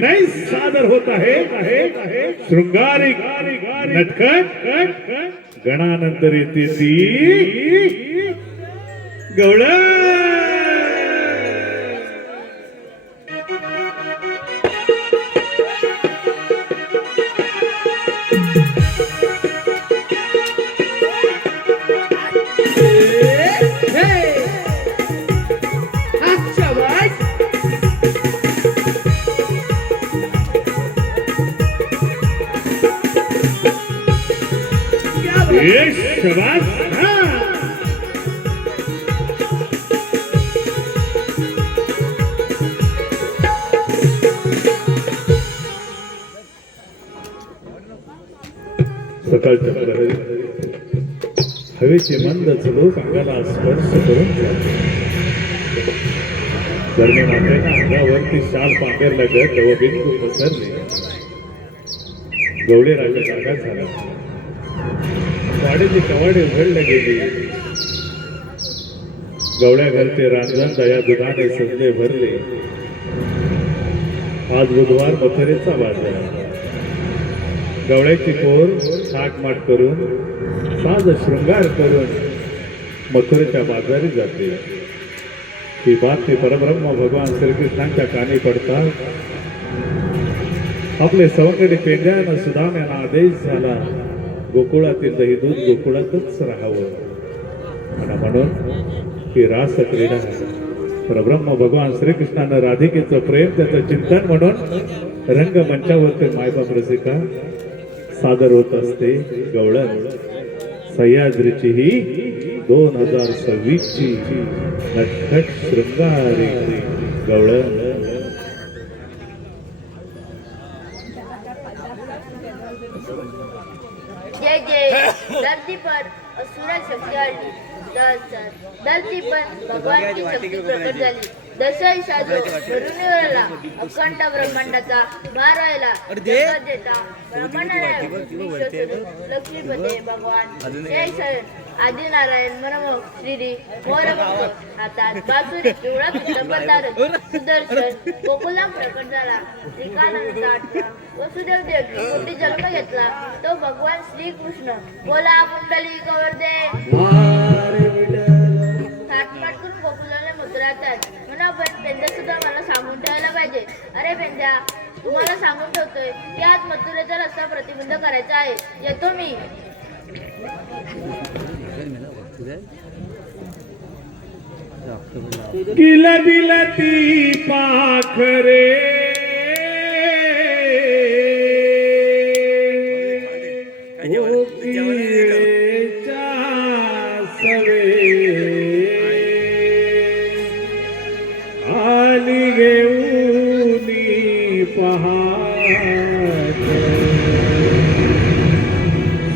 नाही सादर होत आहे शृंगारी नटखट गणानंतर येते ती गवळ शाबाश सकाळच्या प्रहरी हवेचे मंद झुळूक अंगाला स्पर्श करून दरम्यान आपल्या अंगावरती शाल पांघरला गट व बिंदू पसरले गवळे राजा जागा झाला वाड्याची कवाडे उघडल्या गेली गवळ्या घरचे रांजण दया दुधाने सजले भरले आज बुधवार मथुरेचा बाजार गवळ्याची पोर थाटमाट करून साज शृंगार करून मथुरेच्या बाजारी जाते ही बातमी परब्रह्म भगवान श्रीकृष्णांच्या कानी पडतात आपले सवंगडी पेंड्यानं सुदाम्याना आदेश झाला गोकुळातील दही दूध गोकुळातच राहावं म्हणून ही रास क्रीडा परब्रह्म भगवान श्रीकृष्णानं राधिकेचं प्रेम त्याचं चिंतन म्हणून रंगमंचावरती मायबाप रसिका सादर होत असते गवळण सह्याद्रीची ही 2026 ची नटखट शृंगारी गवळण जय जय धरती पर असुर शक्ती आली धरती पर भगवानची शक्ती प्रकट झाली दशई साधू धरुणीवरला अखंड ब्रह्मांडाचा भार व्हायला देता लक्ष्मीपते भगवान जय शरण आदिनारायण मनमोह श्रीरी मोरभक्त हातात बासुरी पिवळा पितळपदार सुदर्शन गोकुलाम प्रकट झाला श्रीकानंद आठला वसुदेव देवकी मोठी जन्म घेतला तो भगवान श्रीकृष्ण बोला कुंडली कवर्दे थाटमाट करून गोकुलाने मथुरात म्हणा पण पेंद्या सुद्धा मला सांगून ठेवायला पाहिजे अरे पेंद्या तुम्हाला सांगून ठेवतोय की आज मथुरेचा रस्ता प्रतिबंध करायचा आहे येतो मी किला दिला ती पाखरे आली घेऊन पहाट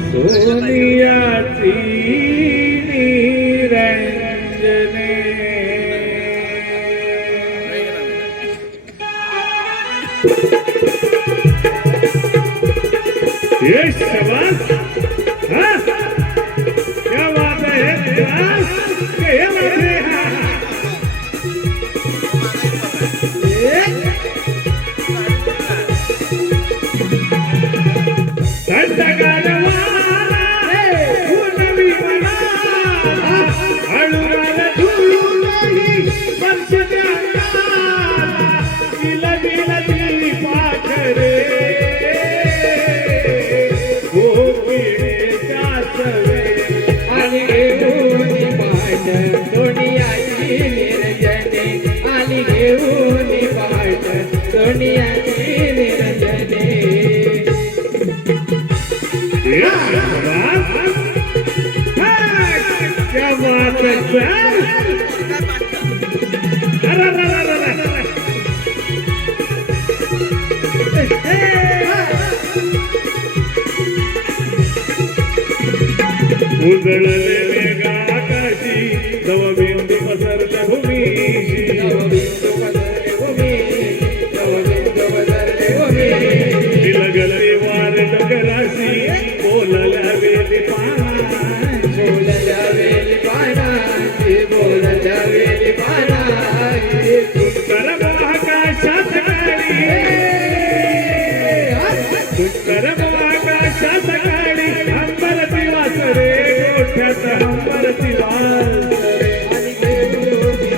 सोनियाची निरंजने ये शाबाश हाँ क्या बात है क्या बात है क्या बात उजळलेले गाकाशी दवबिंदू पसरल्या भूमीशी लगले वार डगराशी बोलल्या वेली पाना सुंदर महाकाशात गाडी सुंदर आकाशात काळी अंबरती वास रे गोठ्यात अंबरती वास आणि घेऊन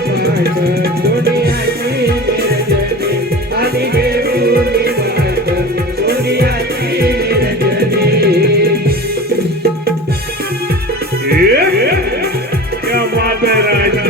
पाठ सोनियाची निरंजनी आणि घेऊन पाठ सोनियाची निरंजनी क्या बात है राजा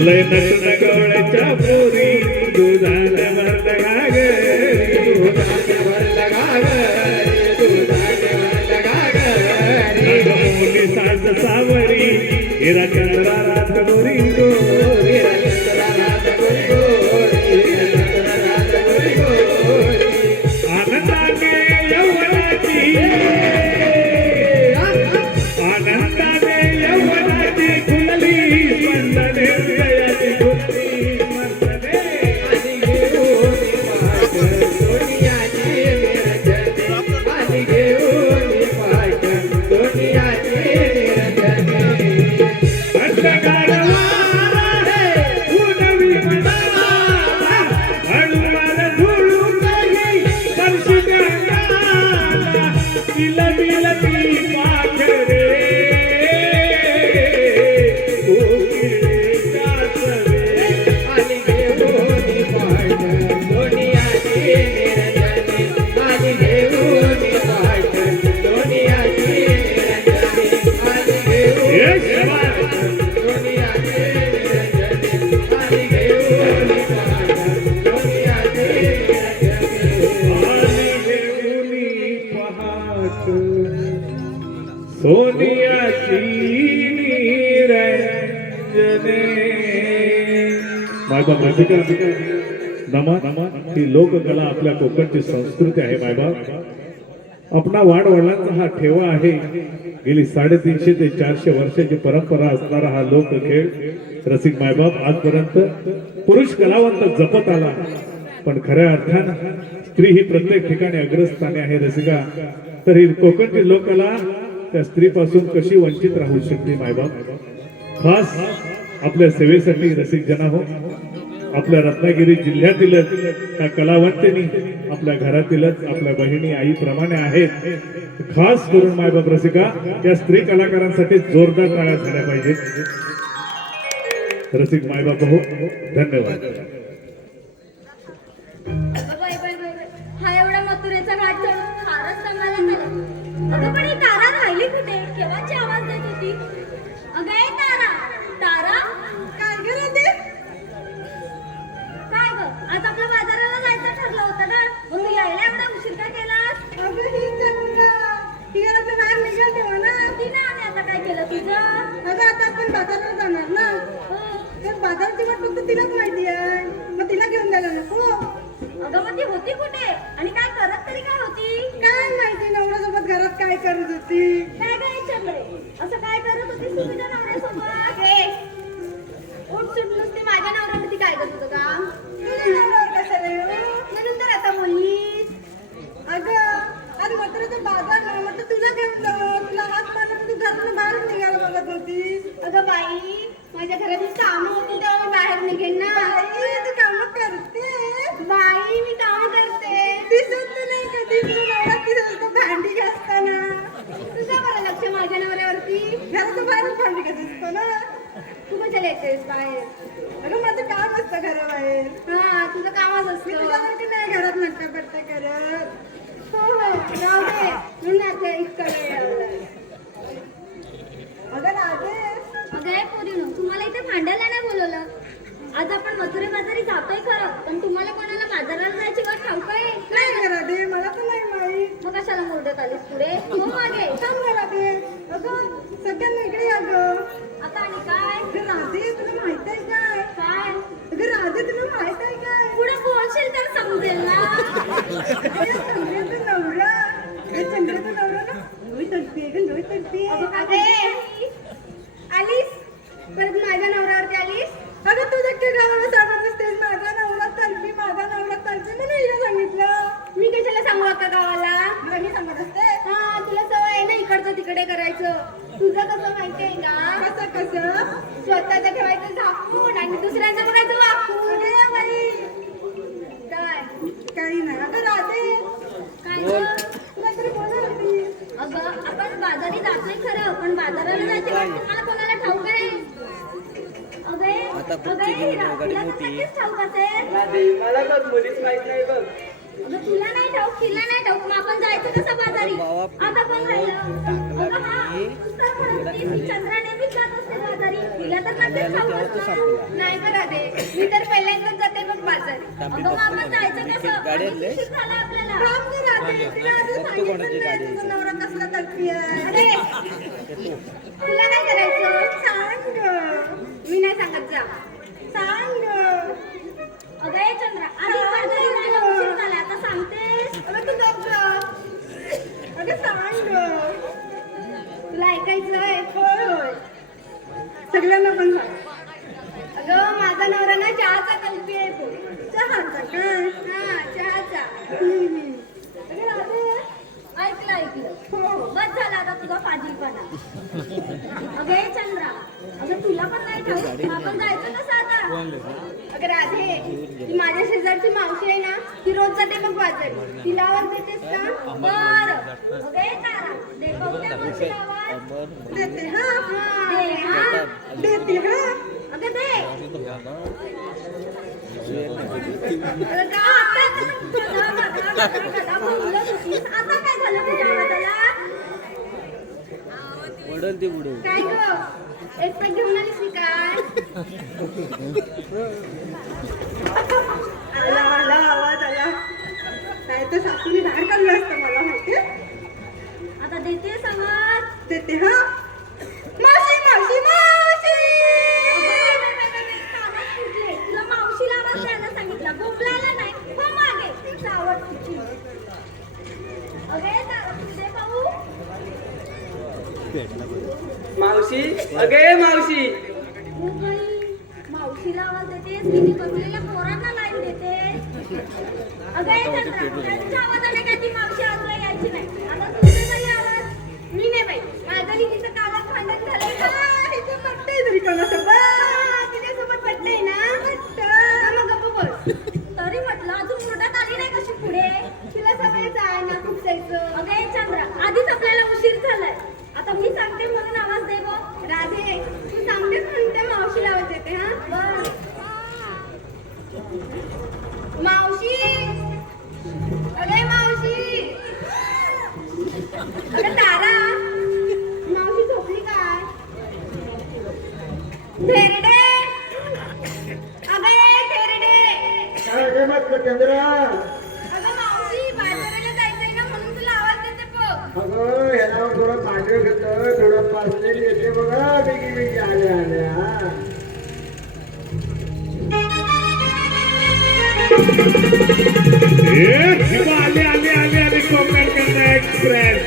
लय नटन गवळ्याच्या पोरी दुधाने भरलं घागरी दुधाने भरलं घागरी दुधाने भरलं घागरी मुली साज सावरी हिरा चंद्रा रात गोरी गोरी हिरचंद्रा रात गोरी गोरी हिरचंद्रा रात गोरी गोरी आनंदाने यौवनाची आनंदाने यौवनाची खुलली स्पंदने हृदयाची खुलली स्पंदने आणि घेऊन पाठ सोनियाची निरंजनी आणि घेऊन पाठ सोनियाची निरंजनी अंधकार वारा उडवी मनाला हळूवार धुळून जाई वर्षी गंगाला किलबिलती पाखरे कोकिळे कासवे आणि घेऊन पाठ सोनियाची निरंजनी आणि घेऊन पाठ सोनियाची निरंजनी आणि घेऊन Yes, man. सोनियाची निरंजनी आणि घेऊन पाठ सोनियाची निरंजनी आणि घेऊनी पहाट सोनियाची निरंजने मायबाप रसिका नमा ही लोककला आपल्या कोकणची संस्कृती आहे मायबाप आपणा वाडवडिलांचा हा ठेवा आहे गेली 350 ते 400 वर्षाची परंपरा असणारा हा लोकखेळ रसिक मायबाप आजपर्यंत पुरुष कलावंत जपत आला पण खऱ्या अर्थानं स्त्री ही प्रत्येक ठिकाणी अग्रस्थानी आहे रसिका तर ही कोकणची लोककला त्या स्त्रीपासून कशी वंचित राहू शकते मायबाप खास आपल्या सेवेसाठी रसिक जना हो आपल्या रत्नागिरी जिल्ह्यातीलच त्या कलावंतिनी आपल्या घरातीलच आपल्या बहिणी आईप्रमाणे आहेत खास करून मायबाप रसिका या स्त्री कलाकारांसाठी जोरदार टाळ्या झाल्या पाहिजेत रसिक मायबाप हो धन्यवाद बाई, बाई, बाई, बाई. हा एवढा मथुरेचा घाट चढून फारच समाधान झालं. अगं पण ही तारा राहिली कुठे? केव्हाची आवाज देत होती? अगं ए तारा, तारा? काय ग राधे? काय ग? आज आपल्या बाजाराला जायचं ठरलं होतं ना? मग तू यायला एवढा उशीर का केलास? अगं ही चंद्रा, ती घरात बाहेर निघाल तेव्हा ना? तिने आम्ही आता काय केलं तुझं? अगं आता आपण बाजाराला जाणार ना? तर बाजाराची वाट फक्त तिलाच माहिती आहे. मग तिला घेऊन जायला नको? अगं मग ती होती कुठे आणि काय करत तरी काय होती? काय माहिती नवऱ्यासोबत घरात काय करत होती? काय काय चंद्रे असं काय करत होती तू तुझ्या नवऱ्यासोबत? उठ सुट नुसती माझ्या नवऱ्यावरती काय करत होतं का? तुझ्या नवऱ्यावर कशाला येऊ? म्हणून तर आता बोललीस. अगं आज मथुरेचा बाजार ना म्हटलं तुला घेऊन जाऊ तुला हात मारला तू घरातून बाहेर निघायला बघत होतीस. अगं बाई माझ्या घरात कामं होती तेव्हा मी बाहेर निघेन ना. तू कामं करते बाई मी कामं करते दिसत नाही कधी तुझ्या नवऱ्यात दिसत भांडी घासताना. तुझं बरं लक्ष माझ्या नवऱ्यावरती घरातून बाहेरच भांडी घासत असतो ना. तू कशाला येतेस बाहेर? अगं माझं काम असतं घराबाहेर. हा तुझं कामच असतं. तुझ्यासाठी नाही घरात नट्टापट्टा करत. हो हो राहू दे म्हणून आता इकडे अगं राधे अगं आहे पोरीनो तुम्हाला इथे भांडायला नाही बोलवलं. आज आपण मथुरे बाजारी जातोय खरं पण तुम्हाला कोणाला बाजाराला जायची वाट ठाऊक आहे? नाही राधे मला तर नाही माहित. मग कशाला मोडत आलीस पुढे? हो मागे थांब राधे. अगं सगळ्यांना इकडे या गं. आता आणि काय? राधे तुला माहित आहे काय? काय? अगं राधे तुला माहित आहे काय? पुढे बोलशील तर समजेल ना. चंद्राचा नवरा चंद्राचा नवरा ना लोही तडते. आलीस परत माझ्या नवऱ्यावरती आलीस. अगं तू नक्की गावाला सांगत नसतेस माझा नवरा तलपी म्हणून हिला सांगितलं. मी कशाला सांगू अक्का गावाला? मी सांगत तुझं कसं माहितीये का? कसं कसं स्वतःचं ठेवायचं झाकून आणि दुसऱ्यांचं बघायचं वाकून. अरे बाई काय काही नाही अगं राधे काय गं? तुला तरी बोलत होती अगं आपण बाजारी जात नाही खरं, पण बाजाराला जायचे का तुम्हाला कोणाला ठाऊक आहे? तुला नक्कीच ठाऊक असेल. मला बघ मुलीच माहित नाही बघ. अगं तुला नाही ठाऊक, तिला नाही ठाऊक, मग आपण जायचं कसं बाजारी? आता कोण राहिलं? अगं हा तूच तर म्हणत होतीस की चंद्रा नेहमीच जात असते बाजारी. तिला तर नक्कीच ठाऊक असणार. नाही का राधे, मी तर पहिल्यांदाच जाते बघ बाजारी. अगं मग आपण जायचं कसं? आणि उशीर झाला आपल्याला. थांब ना राधे तिला आधी सांगितलं नाही तुझा नवरा कसला तडपी आहे अरे तुला काय करायचं? सांग गं. मी नाही सांगत जा. सांग गं. अगं ए चंद्रा, आधी बाजारी जायला उशीर झाला, आता सांगतेस? अगं तू गप गं. अगं सांग गं. तुला ऐकायचंय? होय होय सगळ्यांना पण सांग अगं माझा नवरा ना चहाचा कल्पी आहे तो. चहाचा काय हा चहाचा. अगं राधे ऐकलं हो बस झाला आता तुझा फाजीलपणा. अगं ए चंद्रा, अगं तुला पण नाही ठाऊक, आपण जायचं कसं आता? अगं राधे, ती माझ्या शेजारची मावशी आहे ना, ती रोज जाते बघ बाजारी. तिला आवाज देतेस का? बरं. अगं ए तारा, दे बघू त्या मावशीला आवाज. देते हा दे हा. देते हा अगं दे. अगं का आता बोलत होतीस, आता काय झालं तुझ्या आवाजाला? काय गं? एक पॅक घेऊन आलीस मी काय? आला आला आवाज आला काय तर सासूने बाहेर काढलं असतं मला माहितीये आता देते समज. देते हा मावशी मावशी मावशी तुला मावशीला आवाज द्यायला सांगितलं, बोंबलायला नाही. हो मागे सावध तुझी. अगे तारा, तू दे पाहू. मावशी अगे मावशी. हो बाई, मावशीला आवाज देतेस, तिने बसलेल्या पोरांना लाईन देते. अगं ए चंद्रा, त्यांच्या आवाजाने काय ती मावशी आजला यायची नाही. आता तुझे बाई आवाज. मी नाही बाई, माझं लिखीचं कागद भांडण झालंय का? इथं पट्टे तरी कोणासोबत तिच्यासोबत पटलंय ना? मग गप्प बस. तरी म्हटलं अजून मुरडात आली नाही कशी पुढे? तिला सगळे जाय ना खुपसायचं. अगं ए चंद्रा, आधीच आपल्याला उशीर झालाय. आता मी सांगते म्हणून आवाज दे गं. राधे, तू सांगतेस म्हणून त्या मावशीला आवाज देते हा. बस. मावशी, अरे मावशी. अगं तारा, मावशी झोपली काय? थेरडे, अगं ए थेरडे. काय मत चंद्रा. अगं मावशी, बाजाराला जायचंय ना म्हणून तुला आवाज देते बघ. अगं ह्याला थोडं पांढरं घेतं थोडं पासलेली येते बघा बेगी बेगी आल्या आल्या. आले आले आले आले कोकण कन्या एक्सप्रेस.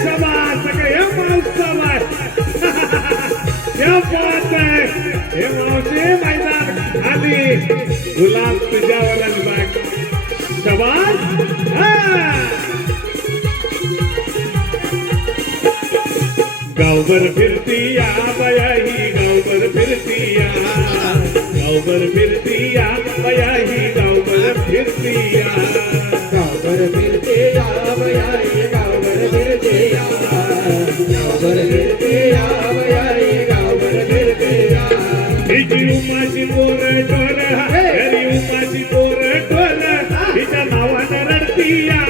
शाबाश, हे मावसाबाद. क्या बात है. हे मावशी मैदान आली. गुलाब तुझ्यावरच बाग. शाबाश. गावभर फिरती या बया ही गावभर फिरती या. गावभर फिरती या बया ही गावभर फिरती या. गावभर फिरते या बयाई गावभर फिरते या. गावभर फिरते या बयाई गावभर फिरते या. हिची उमाची पोर ढोल, घरी उमाची पोर ढोल, हिच्या नावानं रडती या.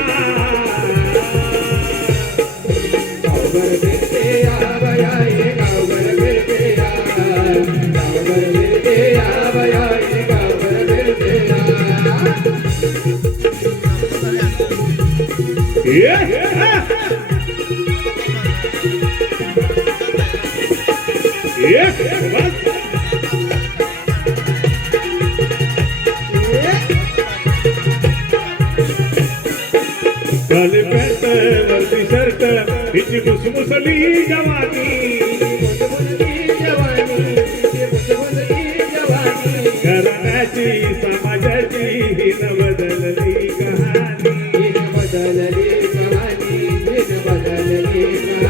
गावभर फिरते या बयाई गावभर फिरते या. गावभर फिरते या बयाई गावभर फिरते या. काले पॅन्ट वरती शर्ट, हिची मुसमुसली जवानी. घराण्याची समाजाची ही न बदलली कहाणी. बदलली कहाणी बदलली कहाणी.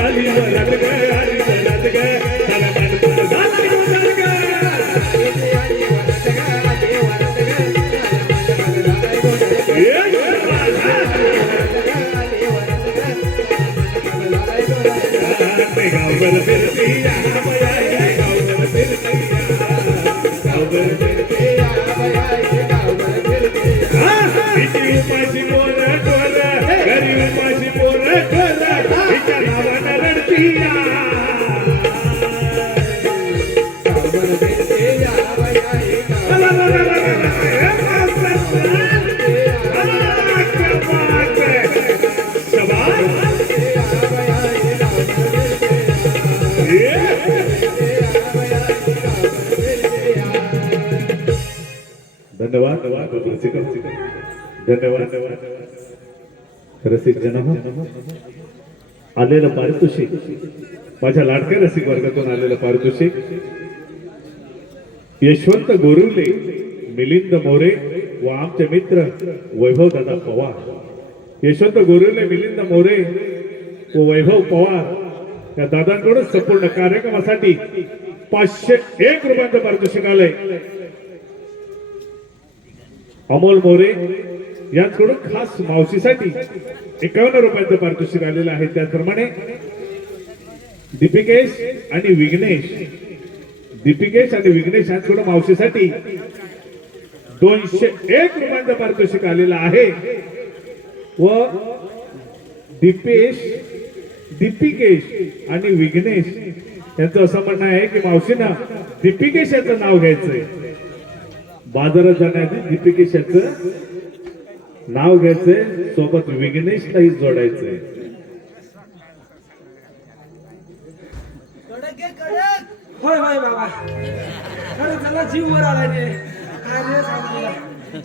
आली वरात ग आली वरात ग सारा माणूस झाला गोंधळ ग गावभर फिरती या बया गावभर फिरती गावभर फिरती हिची उपाशी पोर ढोर घरी उपाशी पोर ढोर हिच्या नावानं रडती या धन्यवाद धन्यवाद रसिक जन आलेलं पारितोषिक माझ्या लाडक्या रसिक वर्गातून आलेलं पारितोषिक यशवंत गोरिवले मिलिंद मोरे व आमचे मित्र वैभव दादा पवार यशवंत गोरिवले मिलिंद मोरे व वैभव पवार या दादांकडून संपूर्ण कार्यक्रमासाठी 501 रुपयांचं पारितोषिक आलंय अमोल मोरे यांच्याकडून खास मावशीसाठी 51 रुपयांचं पारितोषिक आलेलं आहे त्याचप्रमाणे दीपिकेश आणि विघ्नेश यांच्याकडून मावशीसाठी 201 रुपयांचं पारितोषिक आलेलं आहे व दीपिकेश आणि विघ्नेश यांचं असं म्हणणं आहे की मावशीनं दीपिकेश याचं नाव घ्यायचंय बाजारात जाण्याआधी दीपिकेश याचं नाव घ्यायचंय सोबत विघ्नेशलाही जोडायचंय होय होय बाबा खरं त्याला जीव वर आला रे काय रे सांगितलं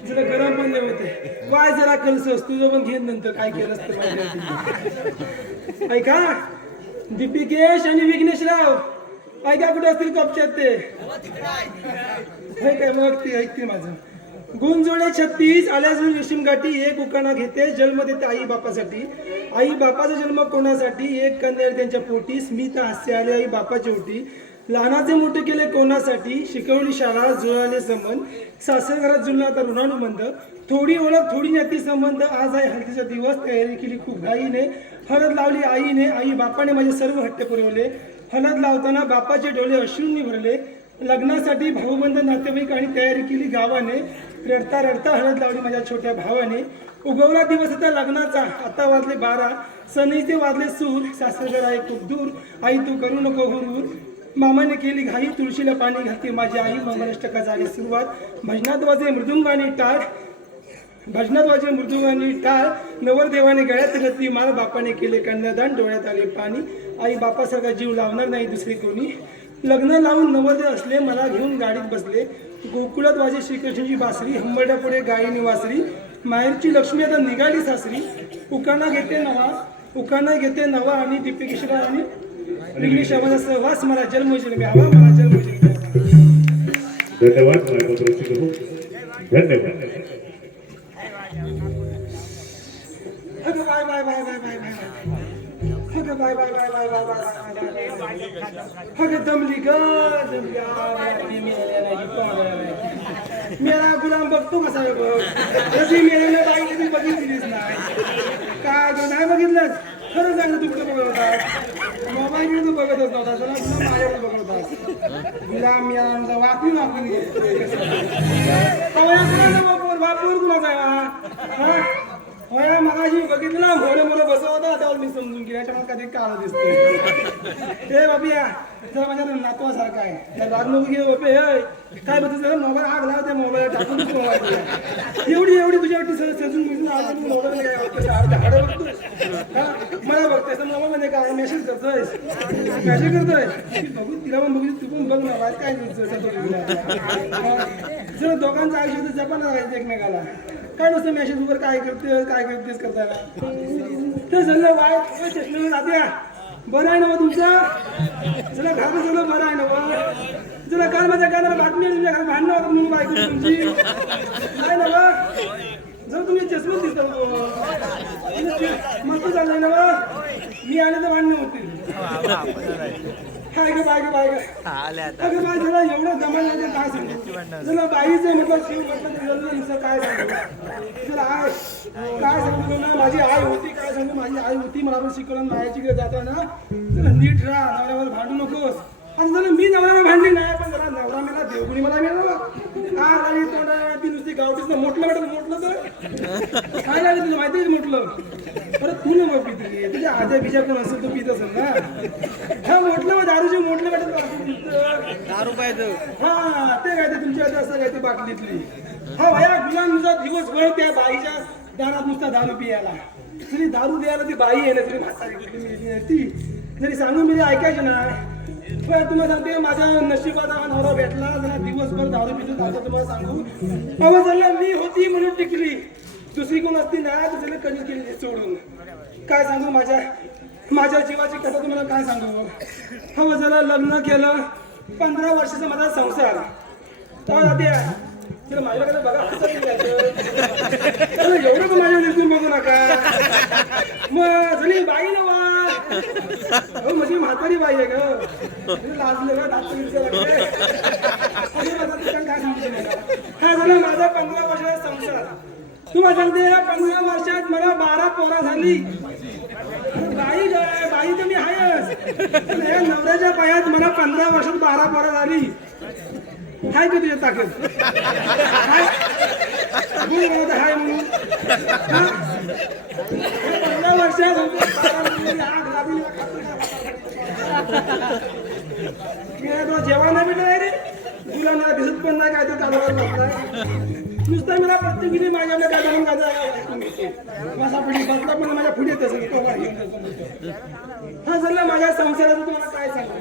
जरा गरम पण नाही होते काय जरा कलसस तुझं पण घेन नंतर काय केलं असतं ऐका दीपिकेश आणि विघ्नेशराव ऐका कुठे असतील कपच्यात ते काय मग ते ऐकते माझं गुणजोडे 36 आल्याजून रेशीम गाठी एक उकाणा घेते जन्म देते आई बापासाठी आई बापाचा जन्म कोणासाठी एक कन्या त्यांच्या पोटी स्मित हास्य आले आई बापाची ओटी लहानाचे मोठे केले कोणासाठी शिकवली शाळा जुळाले संबंध सासर घरात जुळला आता ऋणानुबंध थोडी ओळख थोडी नाती संबंध आज आहे हळदीचा दिवस तयारी केली खूप घाईने हळद लावली आईने आई बापाने माझे सर्व हट्ट पुरवले हळद लावताना बापाचे डोळे अश्रूंनी भरले लग्नासाठी भाऊबंद नातेवाईक आणि तयारी केली गावाने रडता रडता हळद लावली माझ्या छोट्या भावाने उगवला दिवस होता लग्नाचा आता वाजले 12 सनईचे वाजले सूर सासरघर आहे खूप दूर आई तू करू नको हुरूर मामाने केली घाई तुळशीला पाणी घालते माझी आई मंगलाष्टका झाली सुरुवात भजनात वाजे मृदुंगाने टाळ नवरदेवाने गळ्यात घातली माळ बापाने केले कन्यादान डोळ्यात आले पाणी आई बापासारखा जीव लावणार नाही दुसरी कोणी लग्न लावून नवरदेव असले मला घेऊन गाडीत बसले गोकुळात वाजे श्रीकृष्णाची बासरी हंबरड्या पुढे गायी वासरी माहेरची लक्ष्मी आता निघाली सासरी उकाणा घेते नवा आणि दीपिकेश्वर आणि विघ्नेश माझा सहवास मला जन्मोजन्मी हवा मला जन्मोजन्मी धन्यवाद धन्यवाद bye bye bye bye bye bye bye bye bye bye bye bye दमली ग मेरा गुलाम बघतो कसा कधी मेलेलं बाई कधी बघितलीच नाही काय तू नाही बघितलंस खरं सांग तू कुठं बघत होता मोबाईल तू बघतच नव्हता तुला तुला माझ्याकडे बघत होता गुलाम मेला वापरून बापूर तुला जावा होया मगाशी बघितलं घोडे मोरे बसवता त्यावर मी समजून गेला याच्यामध्ये कधी काळ दिसतोय हे बाबिया जर माझ्या नातवासारखा आहे त्या रागणूक घे बापे काय बघितलं मोबाईल आग लावते मोबाईल टाकून एवढी तुझ्यावरती सजून मिळून मोबाईल झाडं बघतोय मला बघतोय मोबाईल मध्ये काय मेसेज करतोय बघू तिला पण बघू तू पण बघ ना काय जर दोघांचं आयुष्य जपान राहायचं एकमेकाला काय नुसतं मेसेज वर काय करतेस करताना तर सगळं वाईट चष्मे राहत्या बरं आहे ना मग तुमचं चला घरात सगळं बरं आहे ना मग चला काल माझ्या कानाला बातमी तुमच्या घरात भांडणं होतं म्हणून बायको तुमची नाही ना मग जर तुम्ही चष्मा दिसतो मस्त चाललंय ना बा. मी आले तर भांडणं होतील. काय ग बाय ग बाय ग अगं बाय जरा एवढं जमायला लागलं काय सांगू. जरा बाईचं म्हटलं शिव म्हटलं काय सांगू. जरा आय काय सांगू ना माझी आई होती काय सांगू. माझी आई होती मला पण शिकवलं बायाची जाताना जरा नीट राहा नवऱ्यावर भांडू नकोस. आणि जरा मी नवऱ्याला भांडली नाही पण जरा नवरा मला देवगुणी मला मिळालं काय लागली तोंडा ती नुसती गावठीच मोठलं वाटत मोठलं तर काय लागलं तुला माहिती आहे मोठलं. बरं तू ना मग पिते तुझ्या आजा बिजा कोण असेल तू पित असेल ना. हा मोठलं मग दारूची मोठलं वाटत दारू पाहिजे. हा ते काय ते तुमच्या असं काय ते बाटलीतली. हा भया गुलाम तुझा दिवसभर त्या बाईच्या दारात नुसता दारू पियाला. तरी दारू द्यायला ती बाई आहे ना तरी म्हातारी ती जरी सांगून मी ऐकायची ना. पण तुम्हाला सांगते माझ्या नशिबात हा नवरा भेटला जरा दिवसभर दारू पितो दारू तुम्हाला सांगू अहो झाला मी होती म्हणून टिकली. दुसरी कोण असती ना तुझ्याला कधी केली सोडून. काय सांगू माझ्या जीवाची कथा तुम्हाला काय सांगू. अहो झाला लग्न केलं 15 वर्षाचा माझा संसार. तर माझ्याकडे बघा एवढं तर माझ्या निर्गुण बघू नका. मग झाली बाई नवा हो म्हणजे म्हातारी बाई आहे ग. लाजले का काय सांगतो. हा झालं माझा 15 वर्षाचा संसार. तुम्हाला सांगते 15 वर्षात मला 12 पोरा झाली. बाई बाई तर मी आहेच नवऱ्याच्या पायात मला 15 वर्षात 12 पोरा झाली. हाय का तुझ्या ताकद हाय म्हणून 15 वर्षात जेवण नाही भेटलं रे तुला मला दिसत पण नाही काय ते कामावर बसलाय नुसतं मला प्रत्येकीने माझ्याकडे काय जाऊन माझा पुढे बसला पण माझ्या पुढे हा झालं माझ्या संसाराचं तुम्हाला काय सांगू.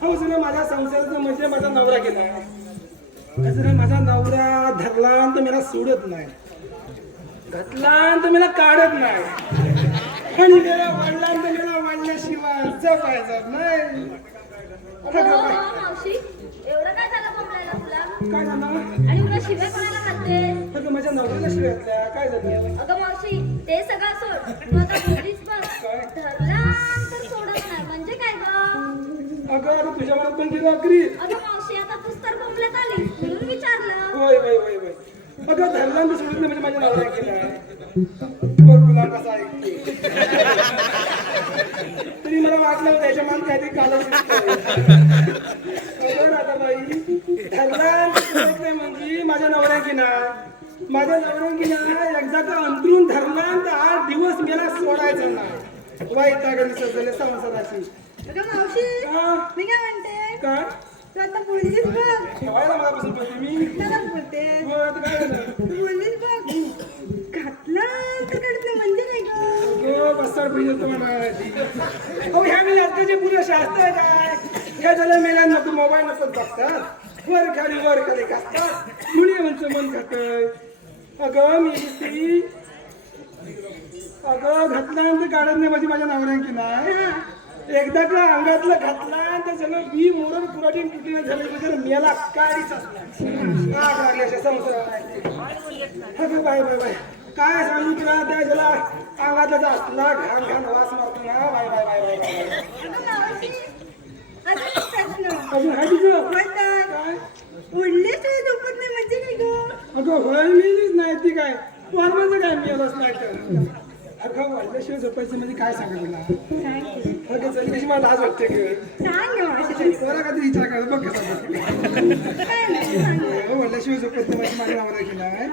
हो झालं माझ्या संसाराचं म्हणजे माझा नवरा गेला. माझा नवरा धरला तर मला सोडत नाही घातला तर मला काढत नाही आणि मला वाढला तर मला वाढल्याशिवाय जपायचं नाही. मावशी एवढं काय झालं बोंबलायला तुला. काय झालं आणि तुला शिव्या कोणाला घालते. अगं माझ्या नवऱ्याला शिव्या घातल्या काय झालं. अगं मावशी ते सगळं सोड तू आता बोललीस बघ धरला तर सोडत नाही म्हणजे काय ग. अगं तुझ्या मनात पण गेलं अकरी. अगं मावशी आता तूच तर बोंबलत आली म्हणून विचारलं. होय होय होय होय अगं धरला तर सोडत नाही म्हणजे माझ्या नवऱ्या केला बघ तुला कसा ऐकते. तरी मला वाटलं त्याच्या मान काहीतरी कालच राधाबाई धरला म्हणजे माझ्या नवऱ्या की ना एकदा का अंतरून धरला तर 8 दिवस मला सोडायचं ना वाईट लागली सजले संसाराची. मावशी मी काय म्हणते काय तू आता बोललीस बघ ठेवायला मला बसून पडते मी त्यालाच बोलते. काय झालं तू बोललीस बघ घातला तर काढत म्हणजे नाही ग. बसाड पाहिजे म्हणाली. अहो ह्या मी आताचे पुढे शास्त्र आहे काय ह्या झाल्या मेल्यांना तू मोबाईल नसत बघतात वर खाली कसतात मुली म्हणचं मन खातय. अगं मी ती अगं घातल्यानंतर काढत नाही माझी माझ्या नवऱ्यांकी नाही एकदा का अंगातलं घातला तर सगळं बी मोडून पुराठी तुटली झाली तर मेला काळीच असणार अगं बाय बाय बाय काय सांगू तुला त्या ज्याला अंगातला असला घाण घाण वास मारतो ना bye bye bye bye bye. अजून हाय तुझं काय उडलेच झोपत नाही म्हणजे नाही ग. अगं होय मीच नाही ती काय वरमाचं काय मिळालंच नाही तर अगं वाढल्याशिवाय झोपायचं म्हणजे काय सांगा तुला. अगं चल कशी मला लाज वाटते बरा काहीतरी विचार करा बघ कसा वाढल्याशिवाय झोपत नाही माझी माझ्या नावाला केला आहे.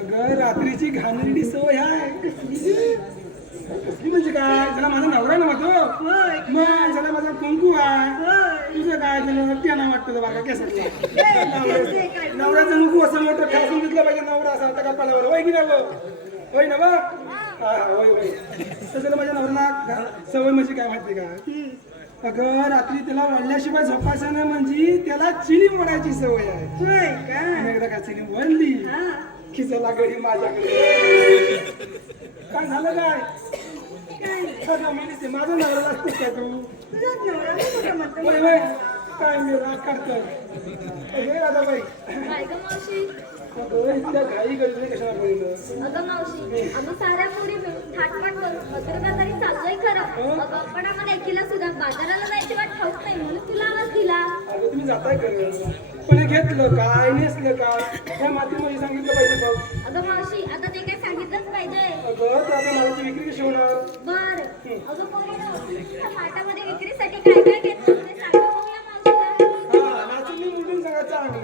अगं रात्रीची घाणेरडी सवय आहे कसली म्हणजे काय त्याला माझा नवरा नव्हतो मग त्याला माझा कुंकू आहे तुझं काय त्याला त्यांना वाटतं बाबा केसातला नवऱ्याचं नुकू असं मोठं ठासून घेतलं पाहिजे नवरा असा आता कपालावर होय की नाही होय ना बघ हा होय होय तसं माझ्या नवऱ्याला सवय म्हणजे काय माहिती का. अगं रात्री त्याला वाढल्याशिवाय झोपायचं ना म्हणजे त्याला चिनी मोडायची सवय आहे. एकदा का चिनी वळली खिचला गडी माझ्याकडे काय झालं काय माझं नवरा असतोस काय तू होय होय काय मी राग काढतोय अगे राधाबाई काय ग मावशी अगं त्या घाई गडबडी कशाला बोललं अगं मावशी आम्ही साऱ्या पोरी मिळून थाटमाट करून मधुर बाजारी चाललोय खरं अगं पण आम्हाला एकीला सुद्धा बाजाराला जायची वाट ठाऊक नाही म्हणून तुला आवाज दिला अगं तुम्ही जाताय खरं पण हे घेतलं काय नेसलं काय या मातीमध्ये सांगितलं पाहिजे भाऊ अगं मावशी आता ते काय सांगितलंच पाहिजे अगं तर आता मालाची विक्री कशी होणार बर अगं पोरी त्या माठामध्ये विक्रीसाठी काय काय घेतलं ते सांगा बघूया मावशीला हा नाचून मी उलटून सांगा चांगलं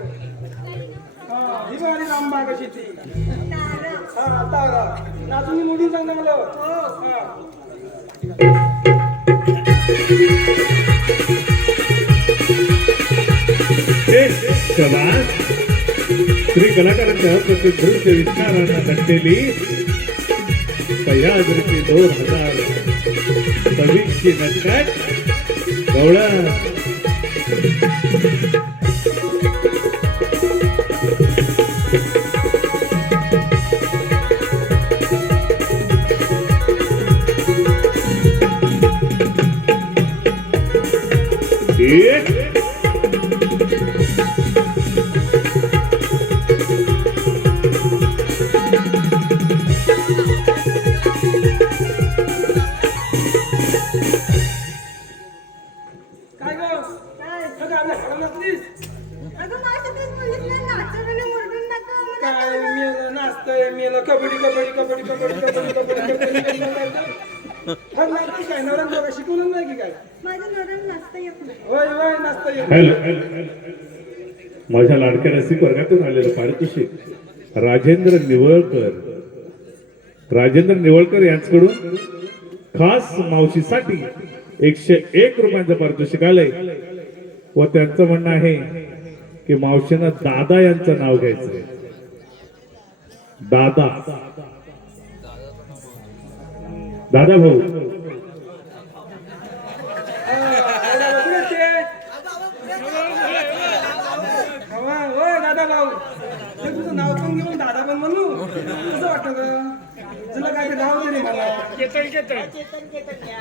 हा ही बघा रामबाग अशी ती हा तारा नाचून मी मोडून सांग ना मला हा श्री कलाकारांच्या प्रतिभूत विचारांना नटलेली सह्याद्रीची 2026 ची नटखट गवळा काय गं अगं आपल्या हाडं नसलीस अगं मावशी तेच बोललीस ना नाचून आणि ओरडून नका म्हणून. काय मेलं नाचतंय मेलं कबड्डी कबड्डी कबड्डी कबड्डी कबड्डी कबड्डी कबड्डी हा नाचतंय काय नवरा दोघा शिकवलं नाही की काय माझ्या नवऱ्याला नाचता येत नाही. होय होय नाचता येत हॅलो माझ्या लाडक्या रसिक वर्गातून आलेलं पारितोषिक राजेंद्र निवळकर यांच्याकडून खास मावशीसाठी 101 रुपयांचं पारितोषिक आलंय व त्यांचं म्हणणं आहे की मावशीनं दादा यांचं नाव घ्यायचंय दादा दादा भाऊ दादा भाऊ हे तुझं नाव पण घेऊन दादा पण म्हणू कसं वाटतं का तुला काय ते नाव दे रे मला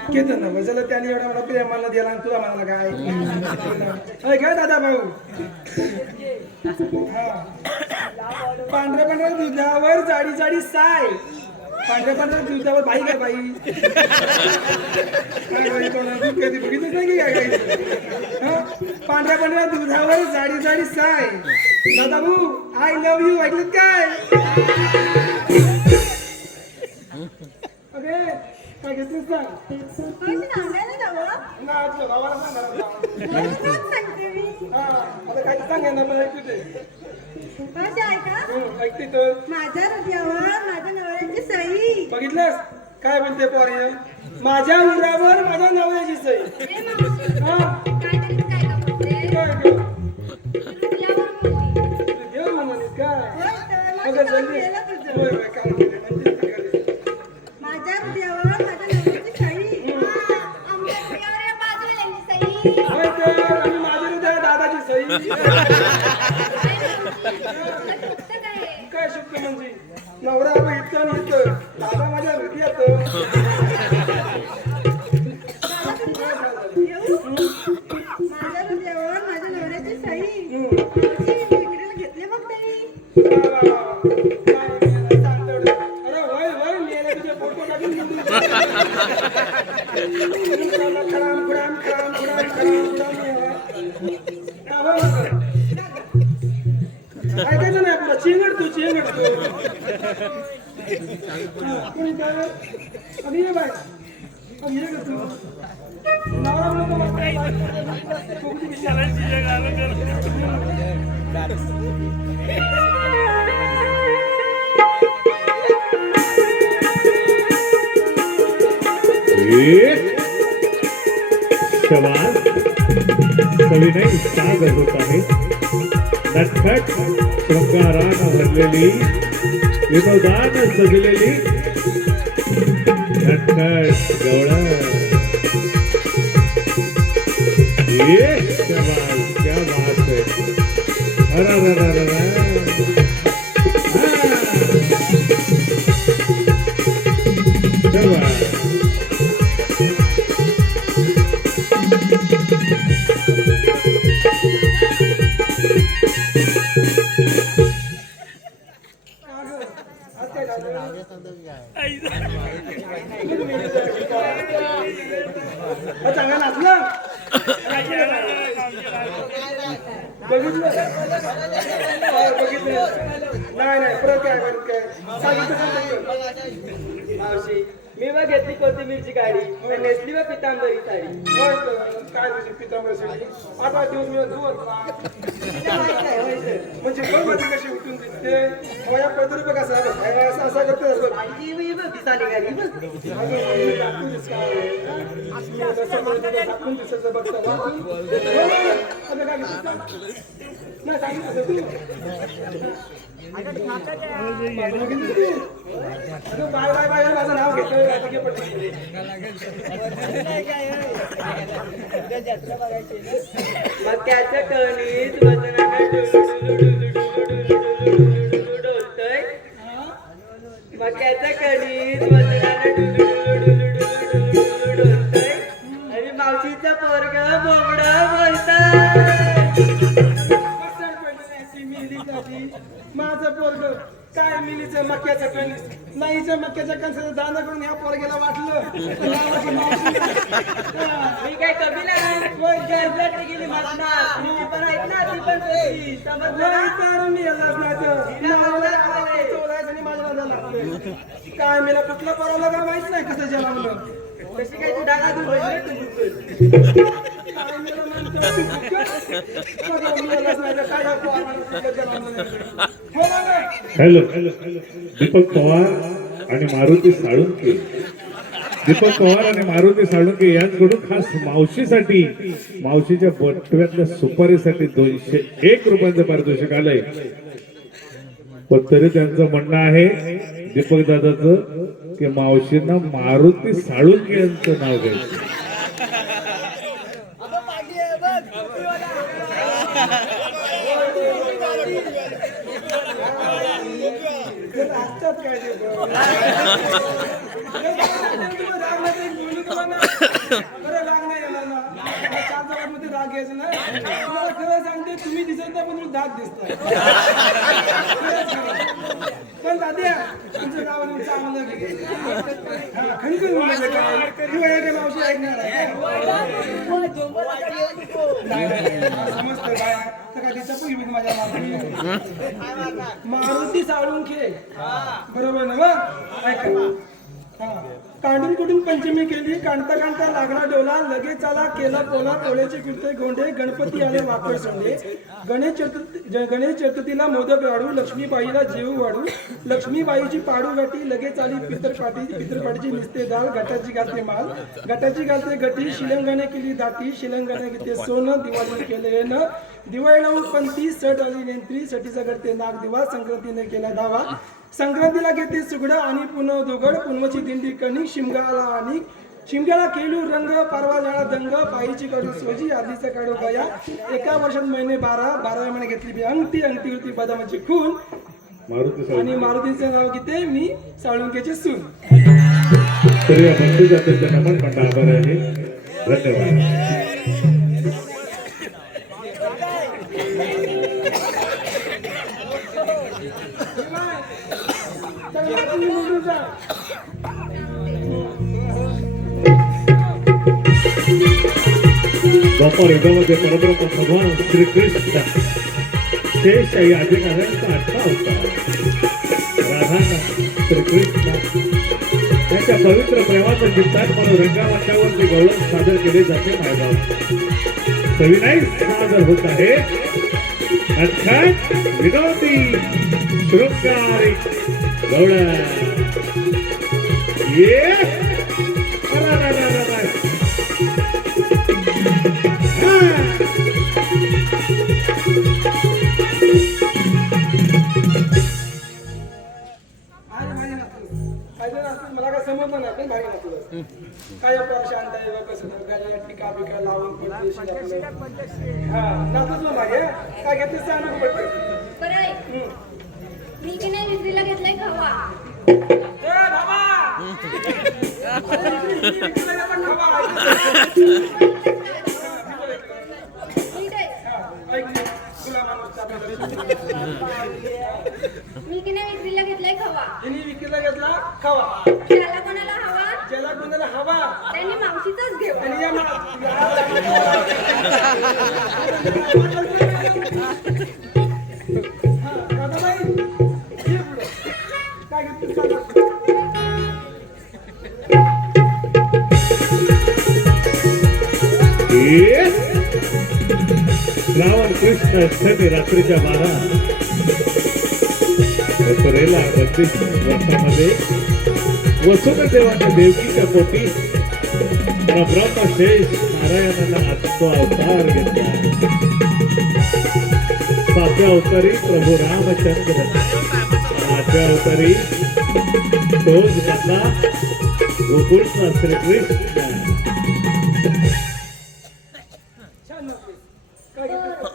केतन ना चला त्याने एवढा मोठा प्रेमाला दिला आणि तुला म्हणाला काय काय दादा भाऊ पांढऱ्या पांढऱ्या दुधावर जाडी जाडी साय पांढऱ्या पांढऱ्या दुधावर बाई काय बाई काय बाई कोणाला दूध कधी बघितलंच नाही की काय काही पांढऱ्या पांढऱ्या दुधावर जाडी जाडी साय दादा भाऊ आय लव्ह यू ऐकलं काय अगे काय घेतलीस सांग मावशी सांगायला जावं ना आजच्या भावाला सांग घरात जाऊन. कोण सांगते मी हा मला काय सांग ना मला ऐकू दे मावशी ऐका ऐकते तर माझ्या हृदयावर माझ्या नवऱ्याची सही. बघितलंस काय म्हणते पोरी माझ्या उरावर माझ्या नवऱ्याची सही ए मावशी हा काय तरी काय का बोलते काय गं? तुझ्यावर बोलली तू देव म्हणालीस काय होय तर, माझं अगं काम जल्दी केलं तुझं. होय होय काय म्हणते म्हणतेस का घरी? माझ्या हृदयावर माझ्या नवऱ्याची सही. आमच्या पुण्यावर या बाजूला यांची सही होय तर आणि माझ्या हृदयावर दादाची सही फक्त काय काय शक्य म्हणजे नवरा इथं आणि इथं दादा माझ्या हृदयात येऊ? माझ्या हृदयावर माझ्या नवऱ्याची सही. मावशी, विक्रीला घेतले मग त्यांनी. अरे होय होय मेले तुझे फोटो टाकून देऊ. खराम खराम खराम खराम खराम ऐकायचं नाही आपलं चिंगडतो चिंगडतो कोणी काय अभी ये बाय अभी ये का तू नवरा म्हणतो मग काय बाय कोकणी विचारायची जग शवाल सविनय सागर होत आहे नटखट शृंगारानं भरलेली विनोदानं सजलेली नटखट गवळा ये शवाल क्या बात है अरे अरे अरे अरे शवाल आज काय झालं? चांगला नाचला बघितलं नाही परत काय सांगितलं मावशी मी बघ घेतली कोथिंबीरची गाडी आणि नेसली बघ पितांबरी साडी. काय तुझी पितांबरी साडी 8 दिवस मी म्हणजे बघ माझी कशी उठून दिसते माझ्या पदरी बघ असा करतो दिसाली गाडी दिसायचं बघता नाही सांगितलं तू बाय बाय बाय माझं नाव घेतोय मक्याच्या कणीत वजनानं डोलतय. मक्याच्या कणीत वजनानं डोलतय आणि मावशीचं पोरग बोबड बोलतय. माझं पोरग काय मिलीचं मक्याचं कणीस नाहीचं मक्याच्या कणसाचं दाना करून ह्या पोरग्याला वाटलं मी काय कबिला गरजट गेली म्हणणार मी पण आहेत ना ती पण तशी. समजलं ना? मी यालाच नाही माझ्या नादाला लागतोय. काय मला कुठलं पोराला काय माहित नाही कसं जन्मलं तशी काय तू डागा दूर काय मला म्हणतो काय हो ना हॅलो दीपक पवार आणि मारुती साळुंके. दीपक पवार आणि मारुती साळुंके यांच्याकडून खास मावशीसाठी मावशीच्या बटव्यातल्या सुपारीसाठी 201 रुपयांचं पारितोषिक आलंय. पण तरी त्यांचं म्हणणं आहे दीपक दादाचं की मावशींना मारुती साळुंके यांचं नाव घ्यायचं. असतात काय राग नाही येणार ना 4 जणांमध्ये राग यायचं ना तुम्हाला खरं सांगते तुम्ही दिसत नाही पण तुम्ही दात दिसताय. पण दाद्या तुमचं नाव चांगलं खणखण म्हणजे काय मावशी ऐकणार आहे समजतं काय काय तिचा माझ्या मारुती साळुंखे बरोबर ना मग ऐका कांडून कुठून पंचमी केली कांडता कांडता लागला डोला लगेच आला केला पोला पोळ्याचे फिरते गोंडे गणपती आले वाकड सोंडे गणेश चतुर्थीला मोदक वाढू लक्ष्मीबाईला जेव वाढू लक्ष्मीबाईची पाडू गाठी लगेच आली पितरपाटीची निसते दाल गटाची घालते माल गटाची घालते गटी शिलंगाने केली दाटी शिलंगाने घेते सोनं दिवाळी केले न दिवाळीला पंथी सट आली नेंत्री सटीचा करते नाग दिवा संक्रांतीने केला दावा संक्रांतीला घेते सुगडा आणि पुन्हा दुगड पुनवची दिंडी कणी शिमगाला आणि शिमग्याला केलू रंग पारवा जाळा दंग पायीची काढू सोजी आधीचा काढू गया एका वर्षात महिने 12 महिने घेतली अंगठी होती बदामाची खून आणि मारुतीचं नाव घेते मी साळुंकेची सून. तर या बंधू जातीच्या नमन मंडळ आभार आहे. धन्यवाद. द्वापर युगामध्ये परब्रह्म भगवान श्रीकृष्ण शेषशाही अधिकाऱ्यांचा आठवा होता. राधाना श्रीकृष्ण त्यांच्या पवित्र प्रेमाचं चिंतन म्हणून रंगामंचावरती गौरव सादर केले जाते. मायबाप सविनाई सादर होत आहे अर्थात विनोदी शृंगारी गौड ये मला काय समजलं नाही पण भारी नसलं काय शांत आहे कसं गाडी टिका बिका लावून हा नाचच ना भारी काय घेतलं सांग पडते बरं आहे. मी की नाही विक्रीला घेतलाय खवा. खुला माणूस मी की नाही विक्रीला घेतलाय खवा. हिने विकीला घेतला खावा. ज्याला कोणाला हवा ज्याला कोणाला हवा त्यांनी मावशीचाच घेऊ. आणि या दादाबाई, ये पुढं. काय घेतलं सांगा. श्रावण कृष्ण अष्टमी रात्रीच्या 12 मथुरेला 32 वर्षामध्ये वसुदेवाने देवकीच्या पोटी परब्रह्म शेष नारायणाला आत्म अवतार घेतला. 7व्या अवतारी प्रभू रामचंद्र, 8व्या अवतारी तोच बनला गोकुळचा श्रीकृष्ण. छान नसते. काय घेतलं?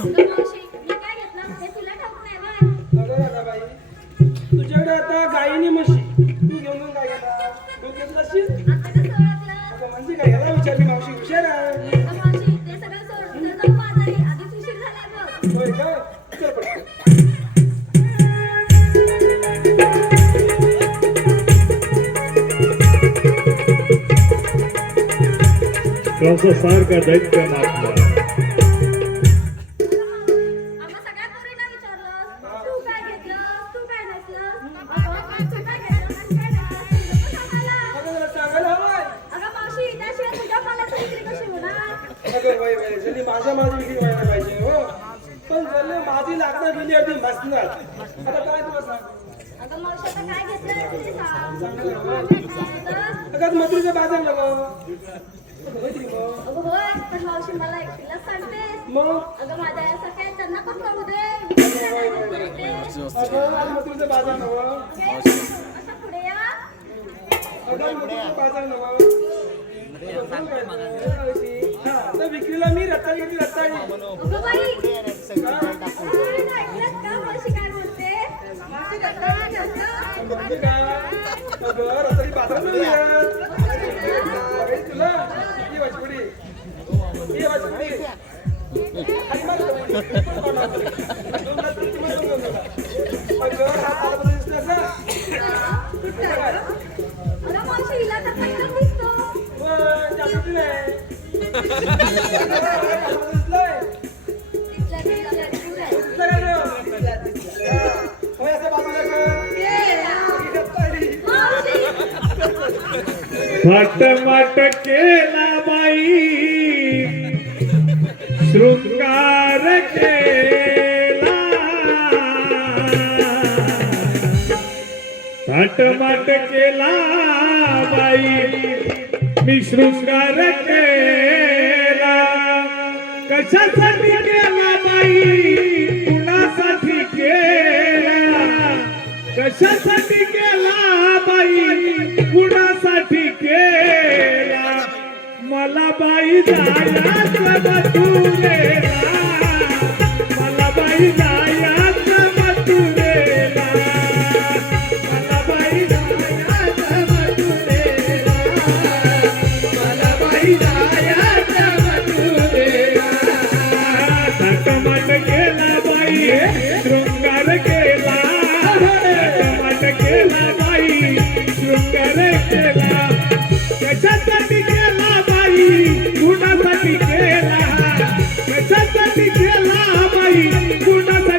अगं मावशी मी काय घेतलं हे तुला ठाऊक नाही बा. अगं दादाबाई, तुझ्याकडे आता गायीनी म्हशी, तू घेऊन काय गेला? दूध घेतलं असेल? आता कसं ओळखलं? अगं म्हणजे काय, याला विचारली मावशी हुशार आहे. अगं मावशी ते सगळं सोड. उद्या जाऊ बाजारी. आधीच उशीर झालाय बघ. होय का? चल पटकन. कंसासारखा दैत्य मारला. आम्हा सगळ्या पोरींना विचारलं तू काय घेतलं तू काय नसलं. तू काय घेतलं आणि काय नसलं नको सांगायला. अगं जरा सांगायला हवंय. अगं मावशी त्याशिवाय तुझ्या मालाची विक्री कशी होणार. अगं वय जरी माझी विक्री व्हायला पाहिजे हो, पण जर माझी लागणार गेली अगदी मसणार. आता काय तुला सांग. अगं मावशी आता काय घेतलंय ते सांग. सांगायला हवंय. अगं अगं मथुरेचा बाजार नको. अगं होय पण मावशी मला एकटीलाच सांगते. मग अगं माझ्या या सख्या आहेत, त्यांना पण कळू दे. विक्रीला काय घेतलंय ते. अगं आज मथुरेचा बाजार नवं. अशा पुढे या. अगं मथुरेचा बाजार नवं. हा तर विक्रीला मी रत्ताळी घेतली रत्ताळी. अगं बाई ऐकलंत का मावशी काय बोलते. म्हणजे काय? अगं रत्ताळी बाजारात मिळूया. तुला ये वाचपुडी, ये वाचपुडी. खाली मार पुडी. अगं हा आला दिसला का? अगं मावशी हिला तर पहिलाच दिसतो. जागृती नाही. दिसलंय. दिसलं का रे? होय असं बाजूला कर. ही रत्ताळी. थाटमाट केला बाई, शृंगार केला. थाटमाट केला बाई, मी शृंगार केला. कशासाठी केला बाई, कुणासाठी केला. कशासाठी केला बाई, कुणासाठी केला. मला बाई जायाचं मथुरेला, मला बाई जायाचं मथुरेला, मला बाई जायाचं मथुरेला, मला बाई जायाचं मथुरेला. थाटमाट केला बाई, शृंगार केला. थाटमाट केला बाई, शृंगार केला. कशासाठी केला बाई, कुणासाठी केला. कशासाठी केला बाई, कुणासाठी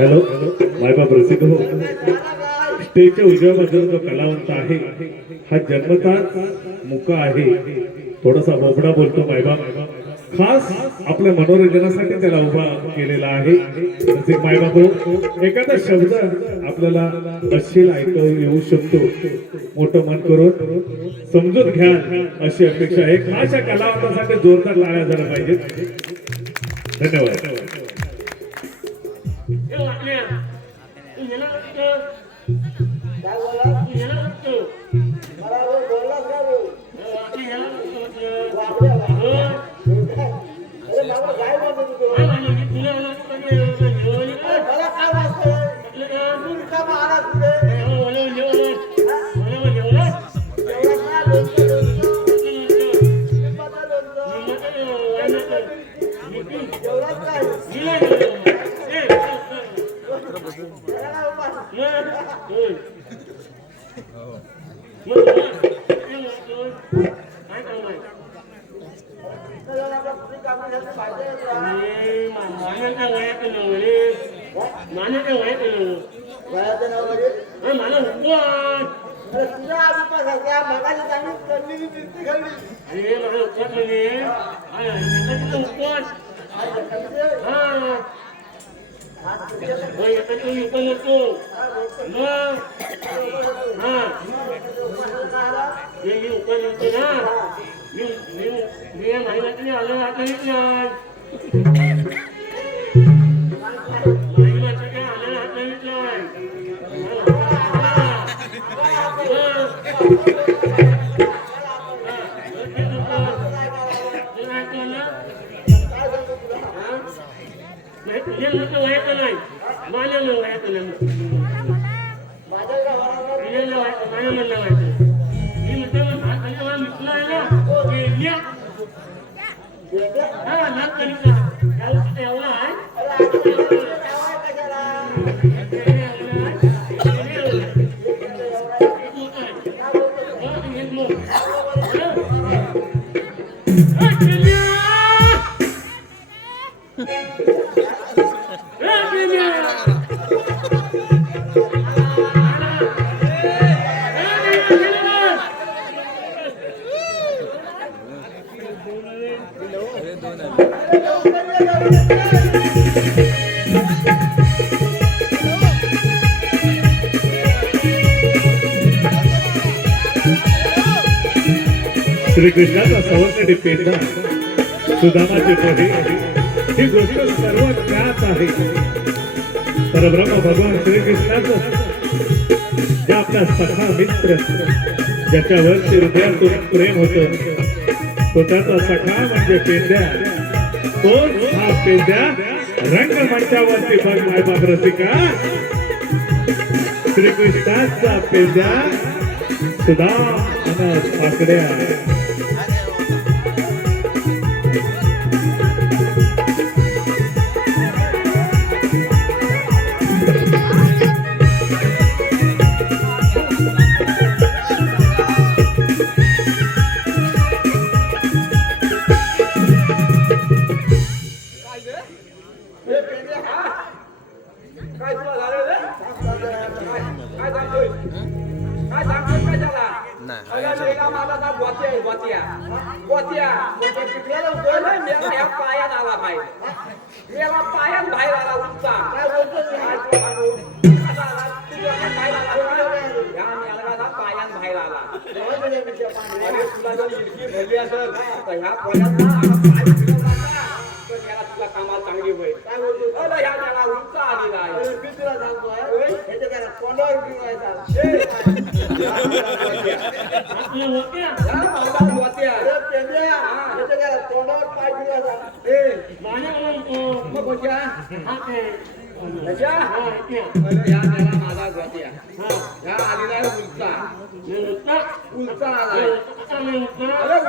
हॅलो मायबाप रसिक हो, स्टेजच्या उजव्या बाजूला जो कलावंत आहे हा जन्मताच मुका आहे, थोडासा बोबडा बोलतो मायबाप, खास आपल्या मनोरंजनासाठी त्याला उभा केलेला आहे. रसिक मायबाप हो, एखादा शब्द आपल्याला अश्लील ऐकू येऊ शकतो, मोठं मन करून समजून घ्या अशी अपेक्षा आहे. खास या कलावंतासाठी जोरदार टाळ्या झाल्या पाहिजेत. धन्यवाद. श्रीकृष्णाचा सवंगडी पेंढा सुदामाचे पदे ही गोष्ट सर्व ज्ञात आहे. परब्रह्म भगवान श्रीकृष्णाचं जे आपला सखा मित्र, ज्याच्यावरती हृदयातून प्रेम होतं, तो त्याचा सखा म्हणजे पेंढ्या. तो हा पेंढ्या रंगमंचावरती बघ मायबाप रसिका, श्रीकृष्णाचा पेंढ्या सुदाम आकड्या.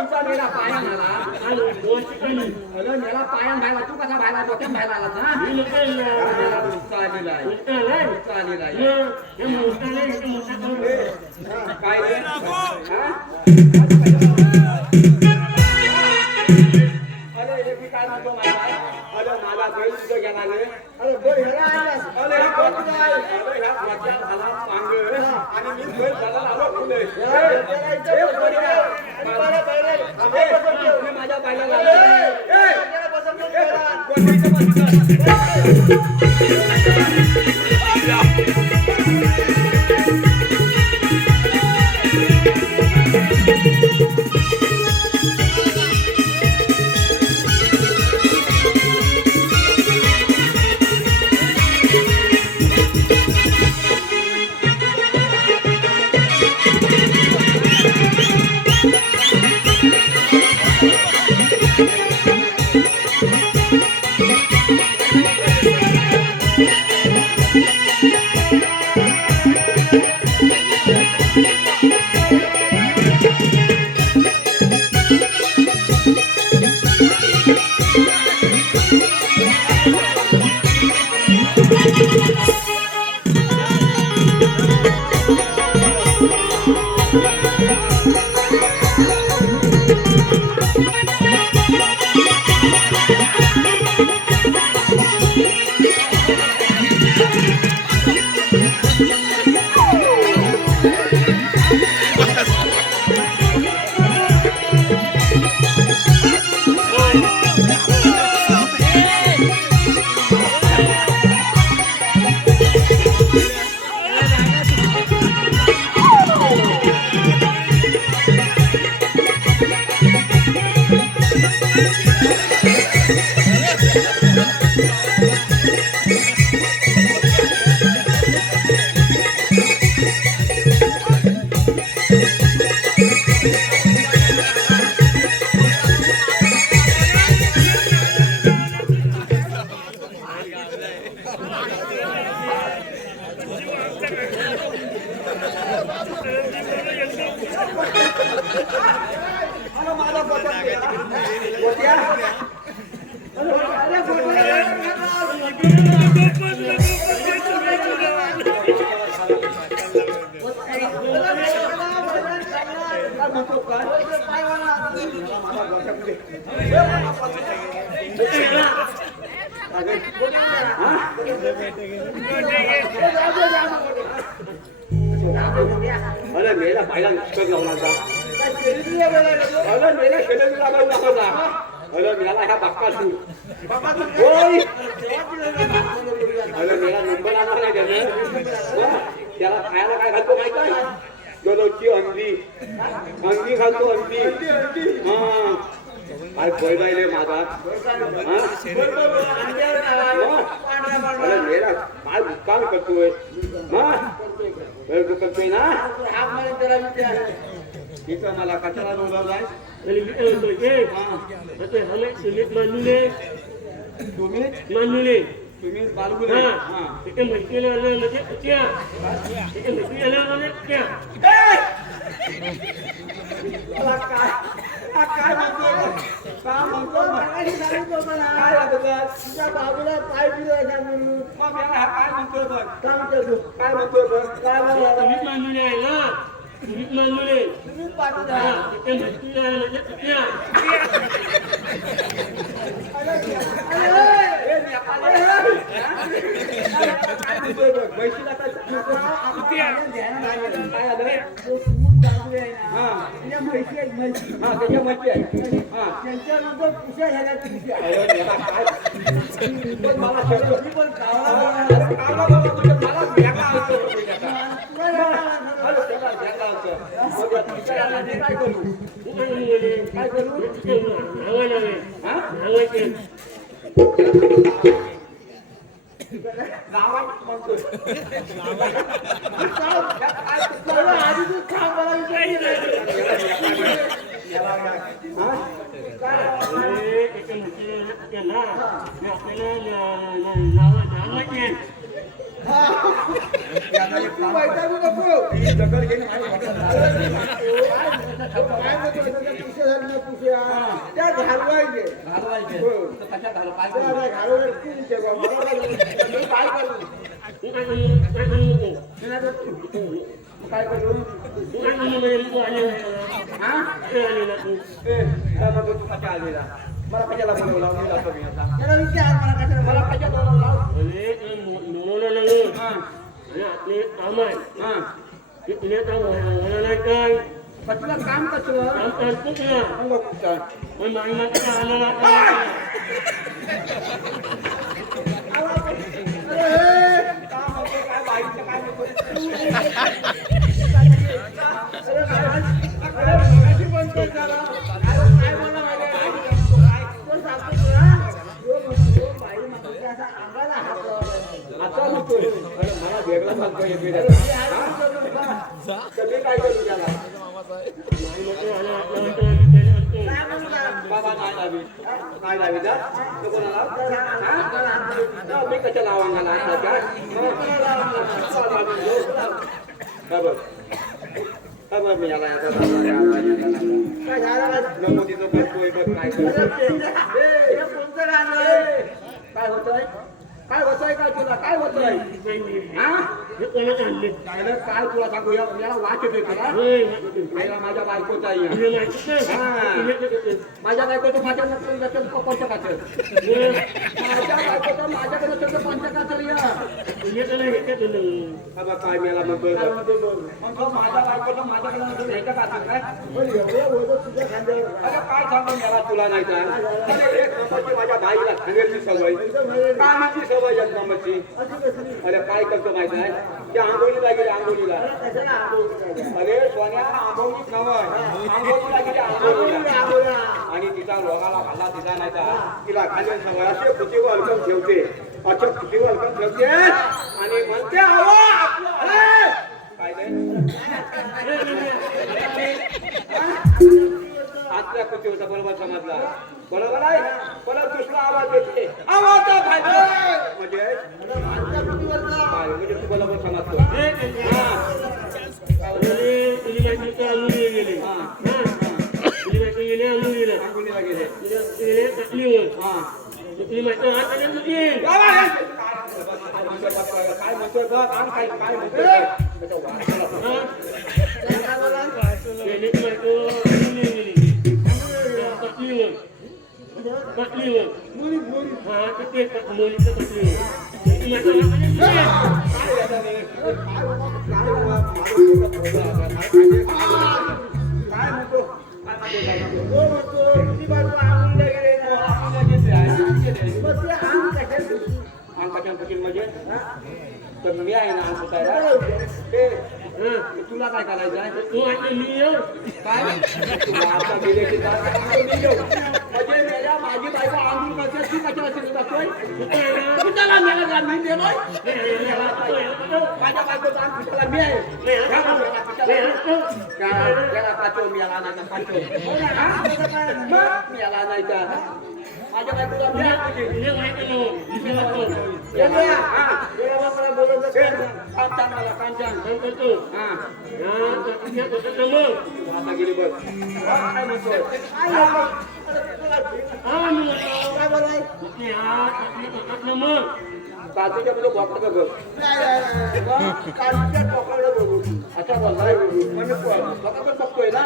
तुमचा मेला पाया मला अरे मेला पाया भायला तू कसा भायला डोक्यात भायला आलास ना चालेला काय रे अरे हे मी काय म्हणतो अरे मला बैल तुझं गेला रे अरे बोल ह्याला आणलास. अरे हा कोण काय अरे ह्या मध्या झाला मांग आणि मी बैल झाला आलो फुले माझ्या बायला अरे मेला पाहिला लावला अरे मेला शेतात लावला अरे मेला ह्या बाक्का होय अरे मेला नंबर आला नाही त्याला खायला काय घालतो माहिती आहे गलोची अंडी घालतो अंडी हा काय बैलाय माझा अरे मेला काय काम करतोय करतोय ना तिथं मला कचरा रोवलाय तुम्ही बालगुले काय तुझ्या बाबूला पाय दिला मग काय म्हणतोय बघ काय म्हणतोय बघ काय घालवायचे घालवायचे हो. तर कशा घालू काय ते करू? आता घालवलं की ते बा, मला मी काय करू काय करू हा ए, काय म्हणतो तू कशा आलेला? मला कशाला बोलवला मी जातो मी आता त्याला विचार मला कशाला मला कशाला बोलवला कसलं काम कसलं मग कुठं? काम होतं काय बाईचं काय नको मगाशी बनतोय जरा. काय बोलला माहिती आहे? तो सांगतो तुला, तो म्हणतो, बाई म्हणतो की असा अंगाला हात लावायचा. आता नको अरे मला वेगळा सांगतो एक मी मिनिट हात करू का? तर मी काय करू त्याला काय बोलू का? बाबा नाही लावी नाही लावी जा तो कोणाला हा? मी कशा लावांना खबर मी याला काय झालं? नमोदीचं करतोय बघ काय करतोय हे कोणतं गाणं आहे? काय होतंय काय होतंय काय तुला काय होतंय हा काय काय तुला सांगू याला वाच येते तुला आईला माझ्या बायकोचा माझ्या बायकोचं माझ्या नसेल पंचकाचं माझ्या बायकोचं माझ्याकडे नसेल तर पंचकाचं या काय मला मग माझ्या बायकोचं माझ्याकडे नसेल ह्याच्या काचं काय पण एवढं ओझं तुझ्या खांद्यावर. अरे काय सांगू मला तुला नाही का अरे एक नंबरची माझ्या बाईला सांगेल सवय कामाची सवय एक नंबरची अरे काय करतो माहिती आहे त्या आंबोलीला गेले आंबोलीला कशाला आंबवली? अरे सोन्या आंबोलीच नवं आंबोलीला गेले आंबोलीला आणि तिचा रोगाला खाल्ला तिचा नाही का तिला खाली सवय असे खुशीवर हलकम ठेवते अशा खुशीवर हलकम ठेवते आणि म्हणते अहो आपलं काय आतल्या कुठे होता बरोबर समजला बरोबर आहे परत दुसरा आवाज देते आवाज म्हणजे म्हणजे तू बरोबर समजतो आंघोळीला गेले काय म्हणतोय बघ काय काय म्हणतोय काय म्हणतो तो म्हणतो, तुझी बायको आंबवलीला गेली ना. मग ते आंब कशाला? अंकाच्या पटील म्हणजे तर मी आहे ना अंक तुला काय करायचं आहे काय तुला आता गेले की म्हणजे मेल्या माझी बायको आंघोळ करते ती कशाला शिकत असतोय तुझ्याला मेला जा मी देलोय माझ्या बायकोचं अंग तुला मी आहे त्याला पाचव मी याला नाही पाचव मी याला नाही का माझ्या बायकोला मी आता गेली बघ काय म्हणतोय काचीच्या मध्ये बॉटल बघ काचीच्या टोकाकडे बघू अच्छा बोललाय बघू म्हणजे टोकाकडे बघतोय ना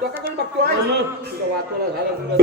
टोकाकडे बघतोय तुझं वाचवलं झालं तुला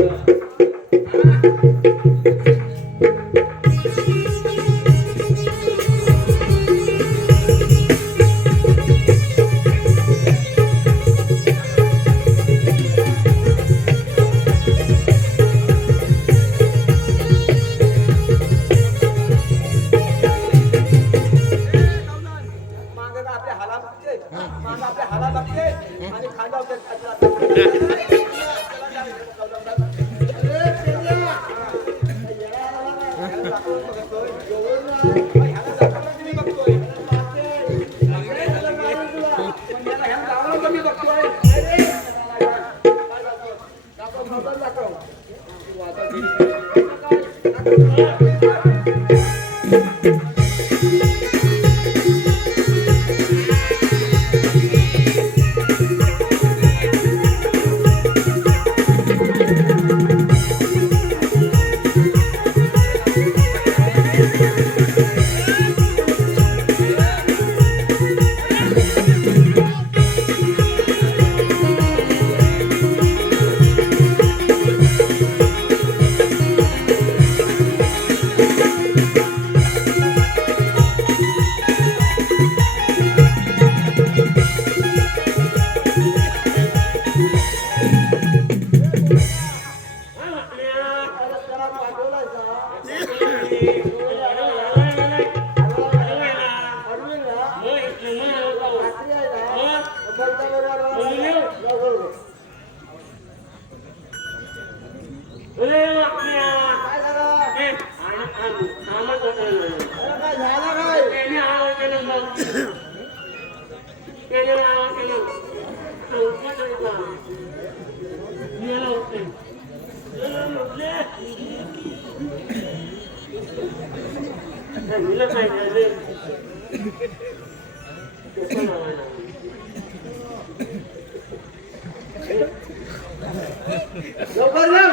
लवकर ये.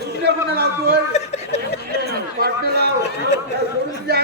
कुठल्या कोणा लावतोय पाटणे लाव सोडून द्या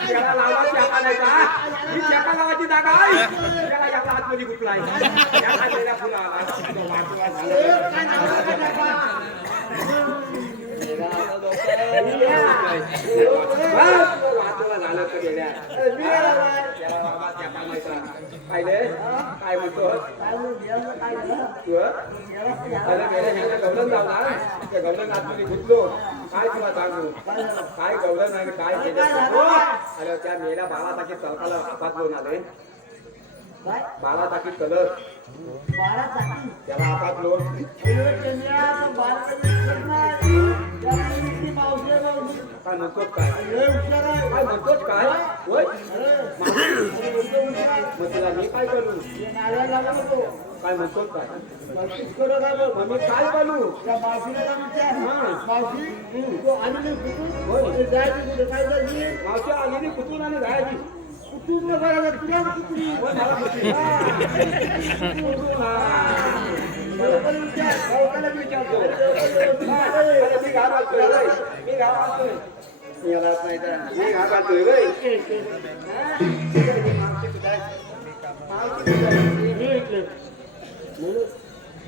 त्याला लावा चहा नाही ही चहा लावायची जागा आहे त्याला याचा आतमध्ये गुतलाय या खाल्लेल्या फुलाला झालं तर गेल्या त्याला बाबा चहा माहिती पाहिले काय म्हणतो तू अरे गेल्या ह्याला गवलन लावला त्या गवलन आतमध्ये गुतलो काय तुला सांगू काय गवलन नाही काय केलं अरे त्या मेल्या बाळासाठी चलकाला हातातलो आले बाळासाठी कलर त्याला हातातलो काय म्हणतोच काय काय म्हणतोच काय होय मग तिला मी काय करू काय म्हणतोच काय मग मी काय करू मावशी आली कुठून आणि जायची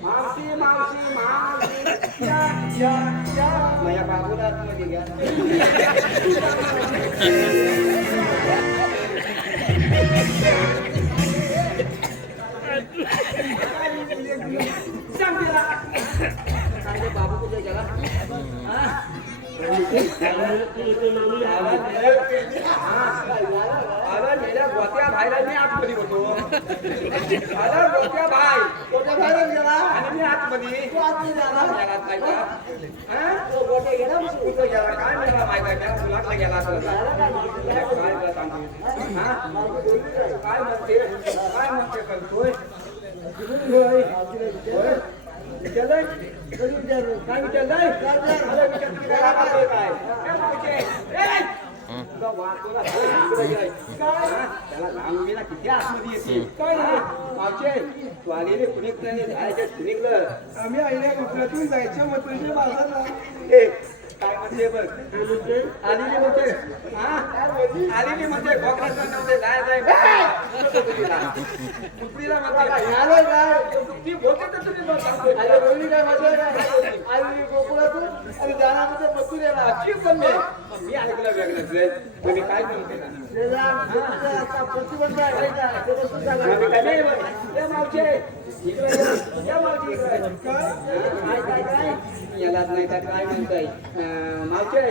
मावशी मावशी मावशी माझ्या बाबूला आतमध्ये घ्या बाबू कुठे गेला मेल्या गोत्या भाईला मी आतमध्ये होतो गोत्या भाई गोट्या बाहेर गेला आणि मी आतमध्ये कुठं गेला काय मला माहिती आहे मुलातला गेला काय म्हणते करतोय काय विचारलंय त्याला सांगू ना किती आतमध्ये येते काय मावचे तू आलेले कुणी जायच्या निघलं आम्ही आईल्या कोकणातून जायच्या मथुरेच्या बाजारला काय म्हणते बघ आलेली म्हणते आलेली म्हणते कोकणात जाय कुठलीला म्हणते ती बोलते तर तुम्ही कोकणातून आणि जाणार मथुरेला अशी पण मी ऐकलं वेगळं तुम्ही काय म्हणते याला नाही तर काय म्हणताय मावचे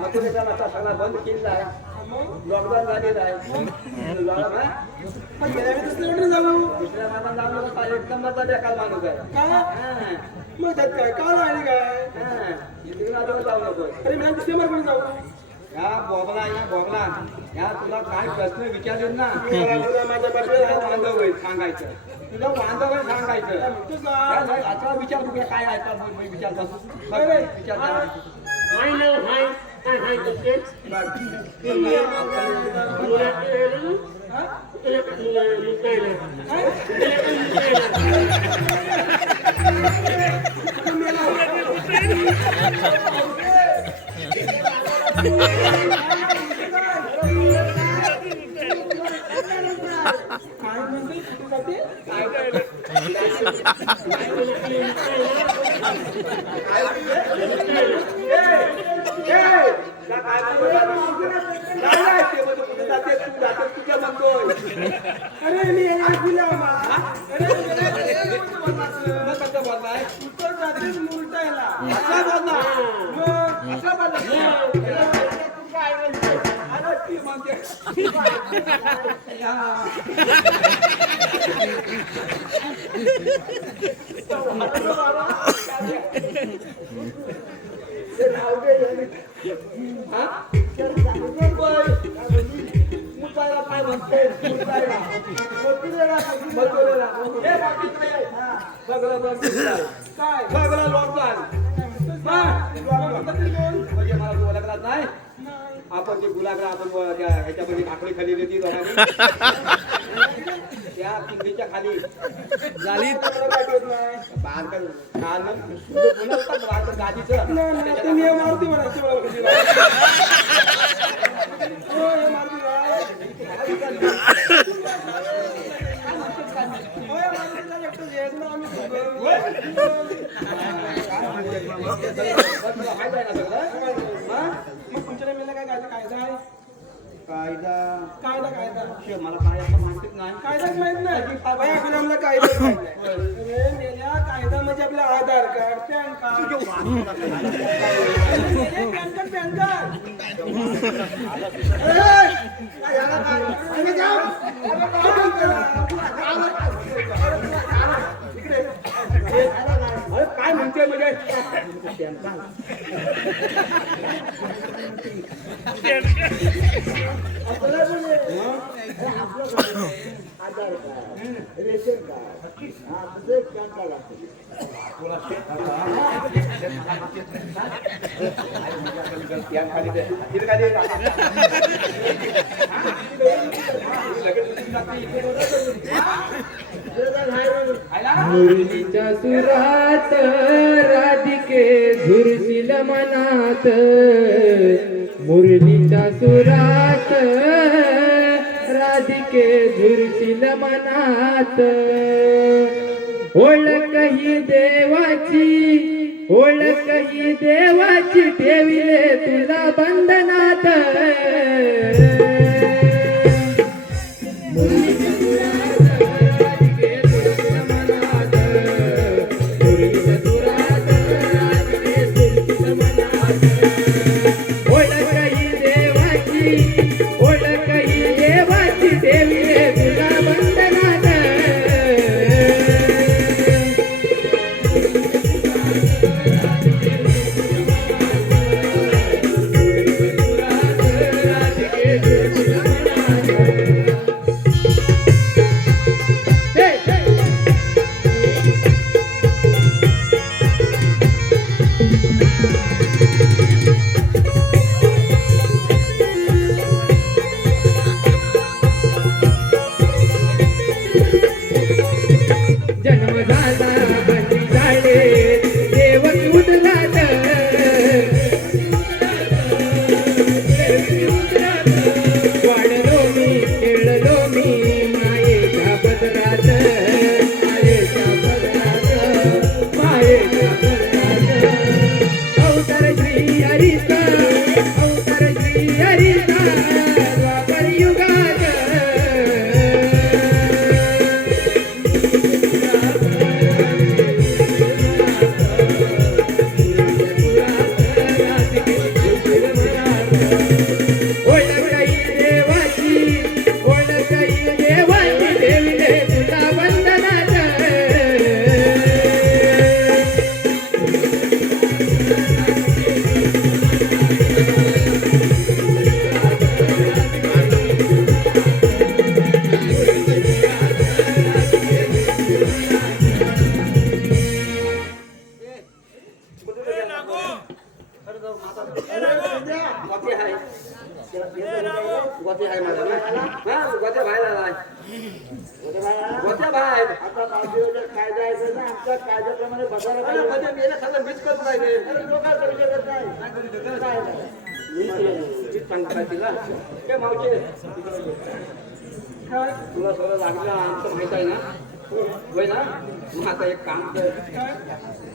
मथुरेचा आता सगळा बंद केलेला आहे लॉकडाऊन झालेला आहे दुसऱ्या माणसाला जाऊ नका एकदम बेकार माणूस आहे मग त्यात काय काल आणि काय जाऊ नको अरे मी डिसेंबर मध्ये जाऊ या बॉबला या तुला काय प्रश्न विचारले ना माझ्या बाजूला बांधव सांगायचं तुला बांधव सांगायचं आता विचार तुला काय आहे विचार I know, hi, hi, hi, काय म्हणते कुठे तुझ्या म्हणतोय अरे मी ऐकूया कसं बोललाय उत्तर जातीस मुरटायला असा बोलला मग असा बोलला अरे ती म्हणते काय म्हणते सगळं लोकल म्हणजे मला बोलायला नाही आपण जे गुलाबरा आपण त्या ह्याच्यामध्ये आकडी खाली होती दोघांनी त्या पिंडीच्या खाली झाली गादीचं नियम मारुती म्हणायचे मग तुमच्या मेला काय कायदा कायदा आहे कायदा कायदा कायदा मला काय असं माहितीच नाही कायदाच माहित नाही बाया गुलामला कायदा माहित नाही अरे मेल्या कायदा म्हणजे आपलं Aadhaar card PAN card PAN card काय म्हणते म्हणजे रेशन कार्ड हा तुझं पॅन कार्ड असतं मुरलीच्या सुरात राधिके झुरशील मनात मुरलीच्या सुरात राधिके झुरशील मनात ओळख ही देवाची ओळख ही देवाची ठेविले तुला बंधनात Thank you. बाहेर आलाय होते बाया. गोट्या बाहेर आता मावशीला काय जायचं ना आमच्या कायद्याप्रमाणे बसायला अरे पाहिजे. मध्ये मेलं खाल्लं मीच करत राहिले अरे लोकांना करू शकत नाही. काय नाही. मीच सांगता तिला ते मावशे काय तुला सगळं लागलं आमचं माहित आहे ना होय ना मग आता एक काम कर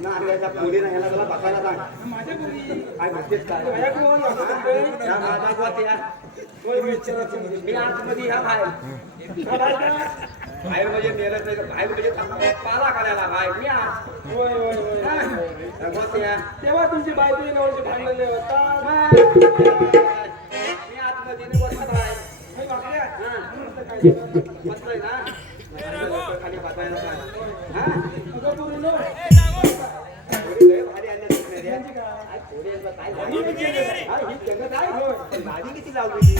ना आपल्याला पोरी नाही याला बसायला सांग माझ्या मुली काय म्हणतेस काय माझ्या कोण वाटतं? त्या माझा गोत या होय, विचारायचं म्हणजे. मी आतमध्ये ह्या बाहेर म्हणजे नेलं तर बाहेर म्हणजे पाला करायला बाहेर मी आत होय, होय, होय, होय, होय. त्या गोत या तेव्हा तुमची बायको नवरची भांडण होता. मी आतमध्ये बसत आहे होय, बाकड्या. बसलोय ना खाली बसायला सांग हा अगं पोरींनो, थोडी लय भारी आल्या दिसल्या रे. काय थोडी आहेत बा, काय झाली? हा, ही जंगल आहे. पण भाजी किती लावली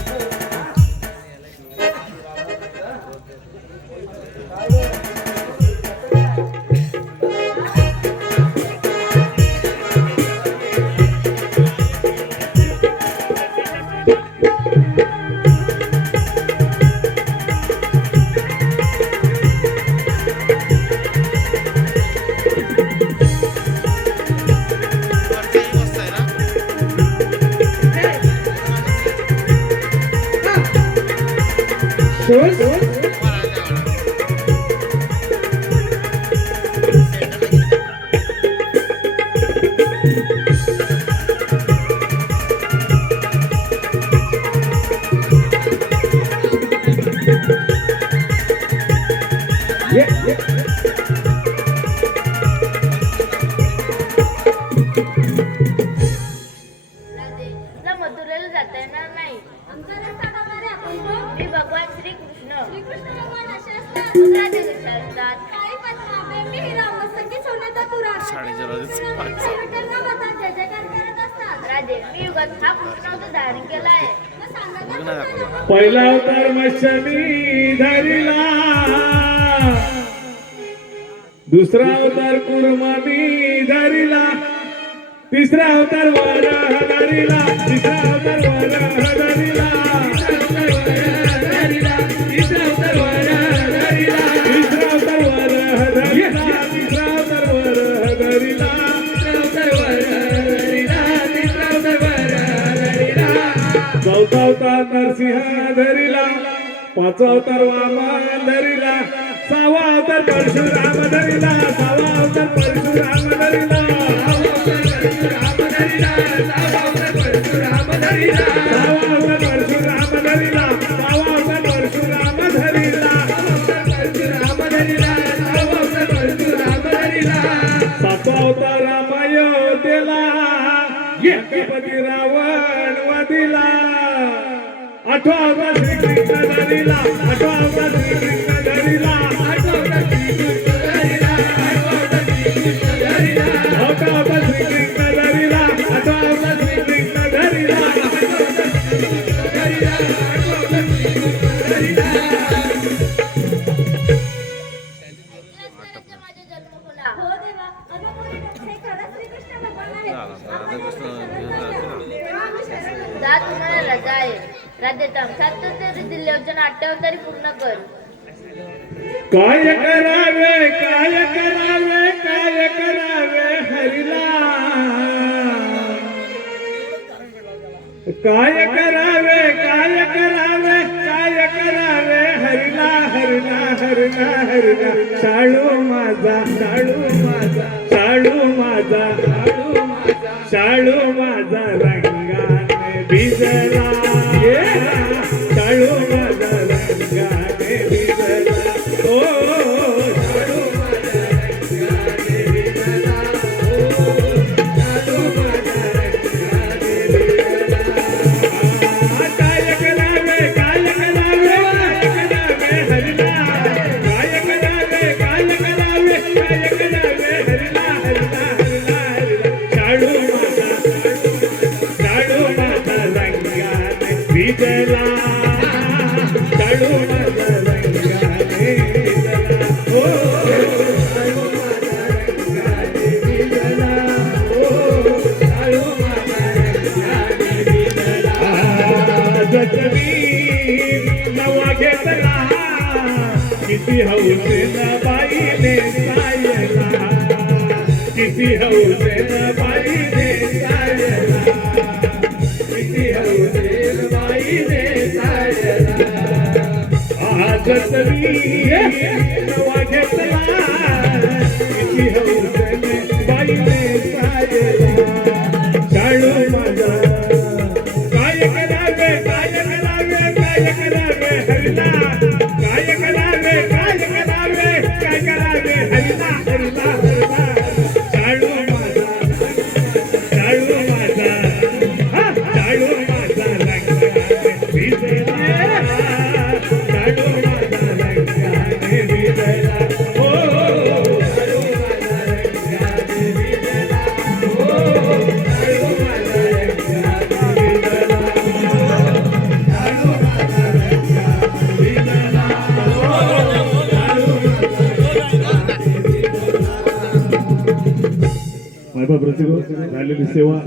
राधे तुला मथुरेला जाता येणार नाही. आमचा रस्ता टाकणारे आपण कोण? मी भगवान श्रीकृष्ण. श्रीकृष्ण भगवान असे असतात. मग राधे कशा असतात? काळी पद्मा, बेंबी हिरा, मस्तकी सोन्याचा तुरा. नामाचा जय जयकार करत असतात. राधे मी युगात हा कृष्णावतार धारण केला आहे. मग सांगा ना कृष्णाला. पहिला अवतार मत्स्यमी धरिला, दुसरा अवतार कुर्मामी धरिला, तिसरा अवतार वराह धरिला, तिसरा अवतार वराह धरिला, तिसरा अवतार वराह धरिला, तिसरा अवतार वराह धरिला, तिसरा अवतार वराह धरिला, तिसरा अवतार वराह धरिला, तिसरा अवतार वराह धरिला, चौथा अवतार नरसिंह धरिला, पाचवा अवतार वामन धरिला, सहावा अवतार परशुराम धरिला, सहावा अवतार परशुराम धरिला, सहावा अवतार परशुराम धरिला, सहावा अवतार परशुराम धरिला, सहावा अवतार परशुराम धरिला, परशुराम धरिला, सहावा अवतार परशुराम धरिला, सातवा अवतार राम अयोध्येला, एकपती रावण वधिला, आठवा अवतार श्रीकृष्ण धरिला, आठवा अवतार श्रीकृष्ण धरिला, आठवा अवतार श्रीकृष्ण धरिला, आठवा अवतार श्रीकृष्ण धरिला, आठवा अवतार श्रीकृष्ण धरिला, आठवा अवतार श्रीकृष्ण धरिला, आठवा अवतार श्रीकृष्ण धरिला, आठवा अवतार श्रीकृष्ण धरिला. ऐकलंस का माझ्या जन्मकुला? हो देवा, अगं पोरींनो, हे खरंच श्रीकृष्ण भगवान आहेत. आपण शरण जा तुम्हाला रजा आहे. राधे तमसात तरी दिल्लीवरच्या नाट्यावतारी पूर्ण कर. काय करावे काय करावे काय करावे हरिला, काय करावे काय करावे काय करावे हरिला, हरिला हरिला हरिला, शाळू माझा शाळू माझा शाळू माझा शाळू माझा शाळू माझा रंगाने भिजला, शाळू माझा रंगाने भिजला, ओ शाळू माझा रंगाने भिजला, ओ शाळू माझा रंगाने भिजला. काय करावे काय करावे काय करावे हरिला, काय करावे काय करावे काय करावे हरिला, हरिला हरिला हरिला, शाळू माझा किती हौसेन बाईने सायला, किती हौसेन बाईने सायला, किती हौसेन बाईने सायला. आज तरी नवा घेतला, किती हौसेन बाईने सायला. शाळू माझा काय करावे, काय करावे, काय करावे हरिला, काय करावे, काय करावे, काय करावे हरिला, हरिला, हरिला. शाळू माझा, शाळू माझा, हा शाळू माझा रंगाने भिजला, शाळू माझा रंगाने भिजला, हो शाळू माझा रंगाने भिजला, हो शाळू माझा रंगाने भिजला, शाळू माझा रंगाने भिजला, हो शाळू माझा. मायबाप रसिको झालेली सेवा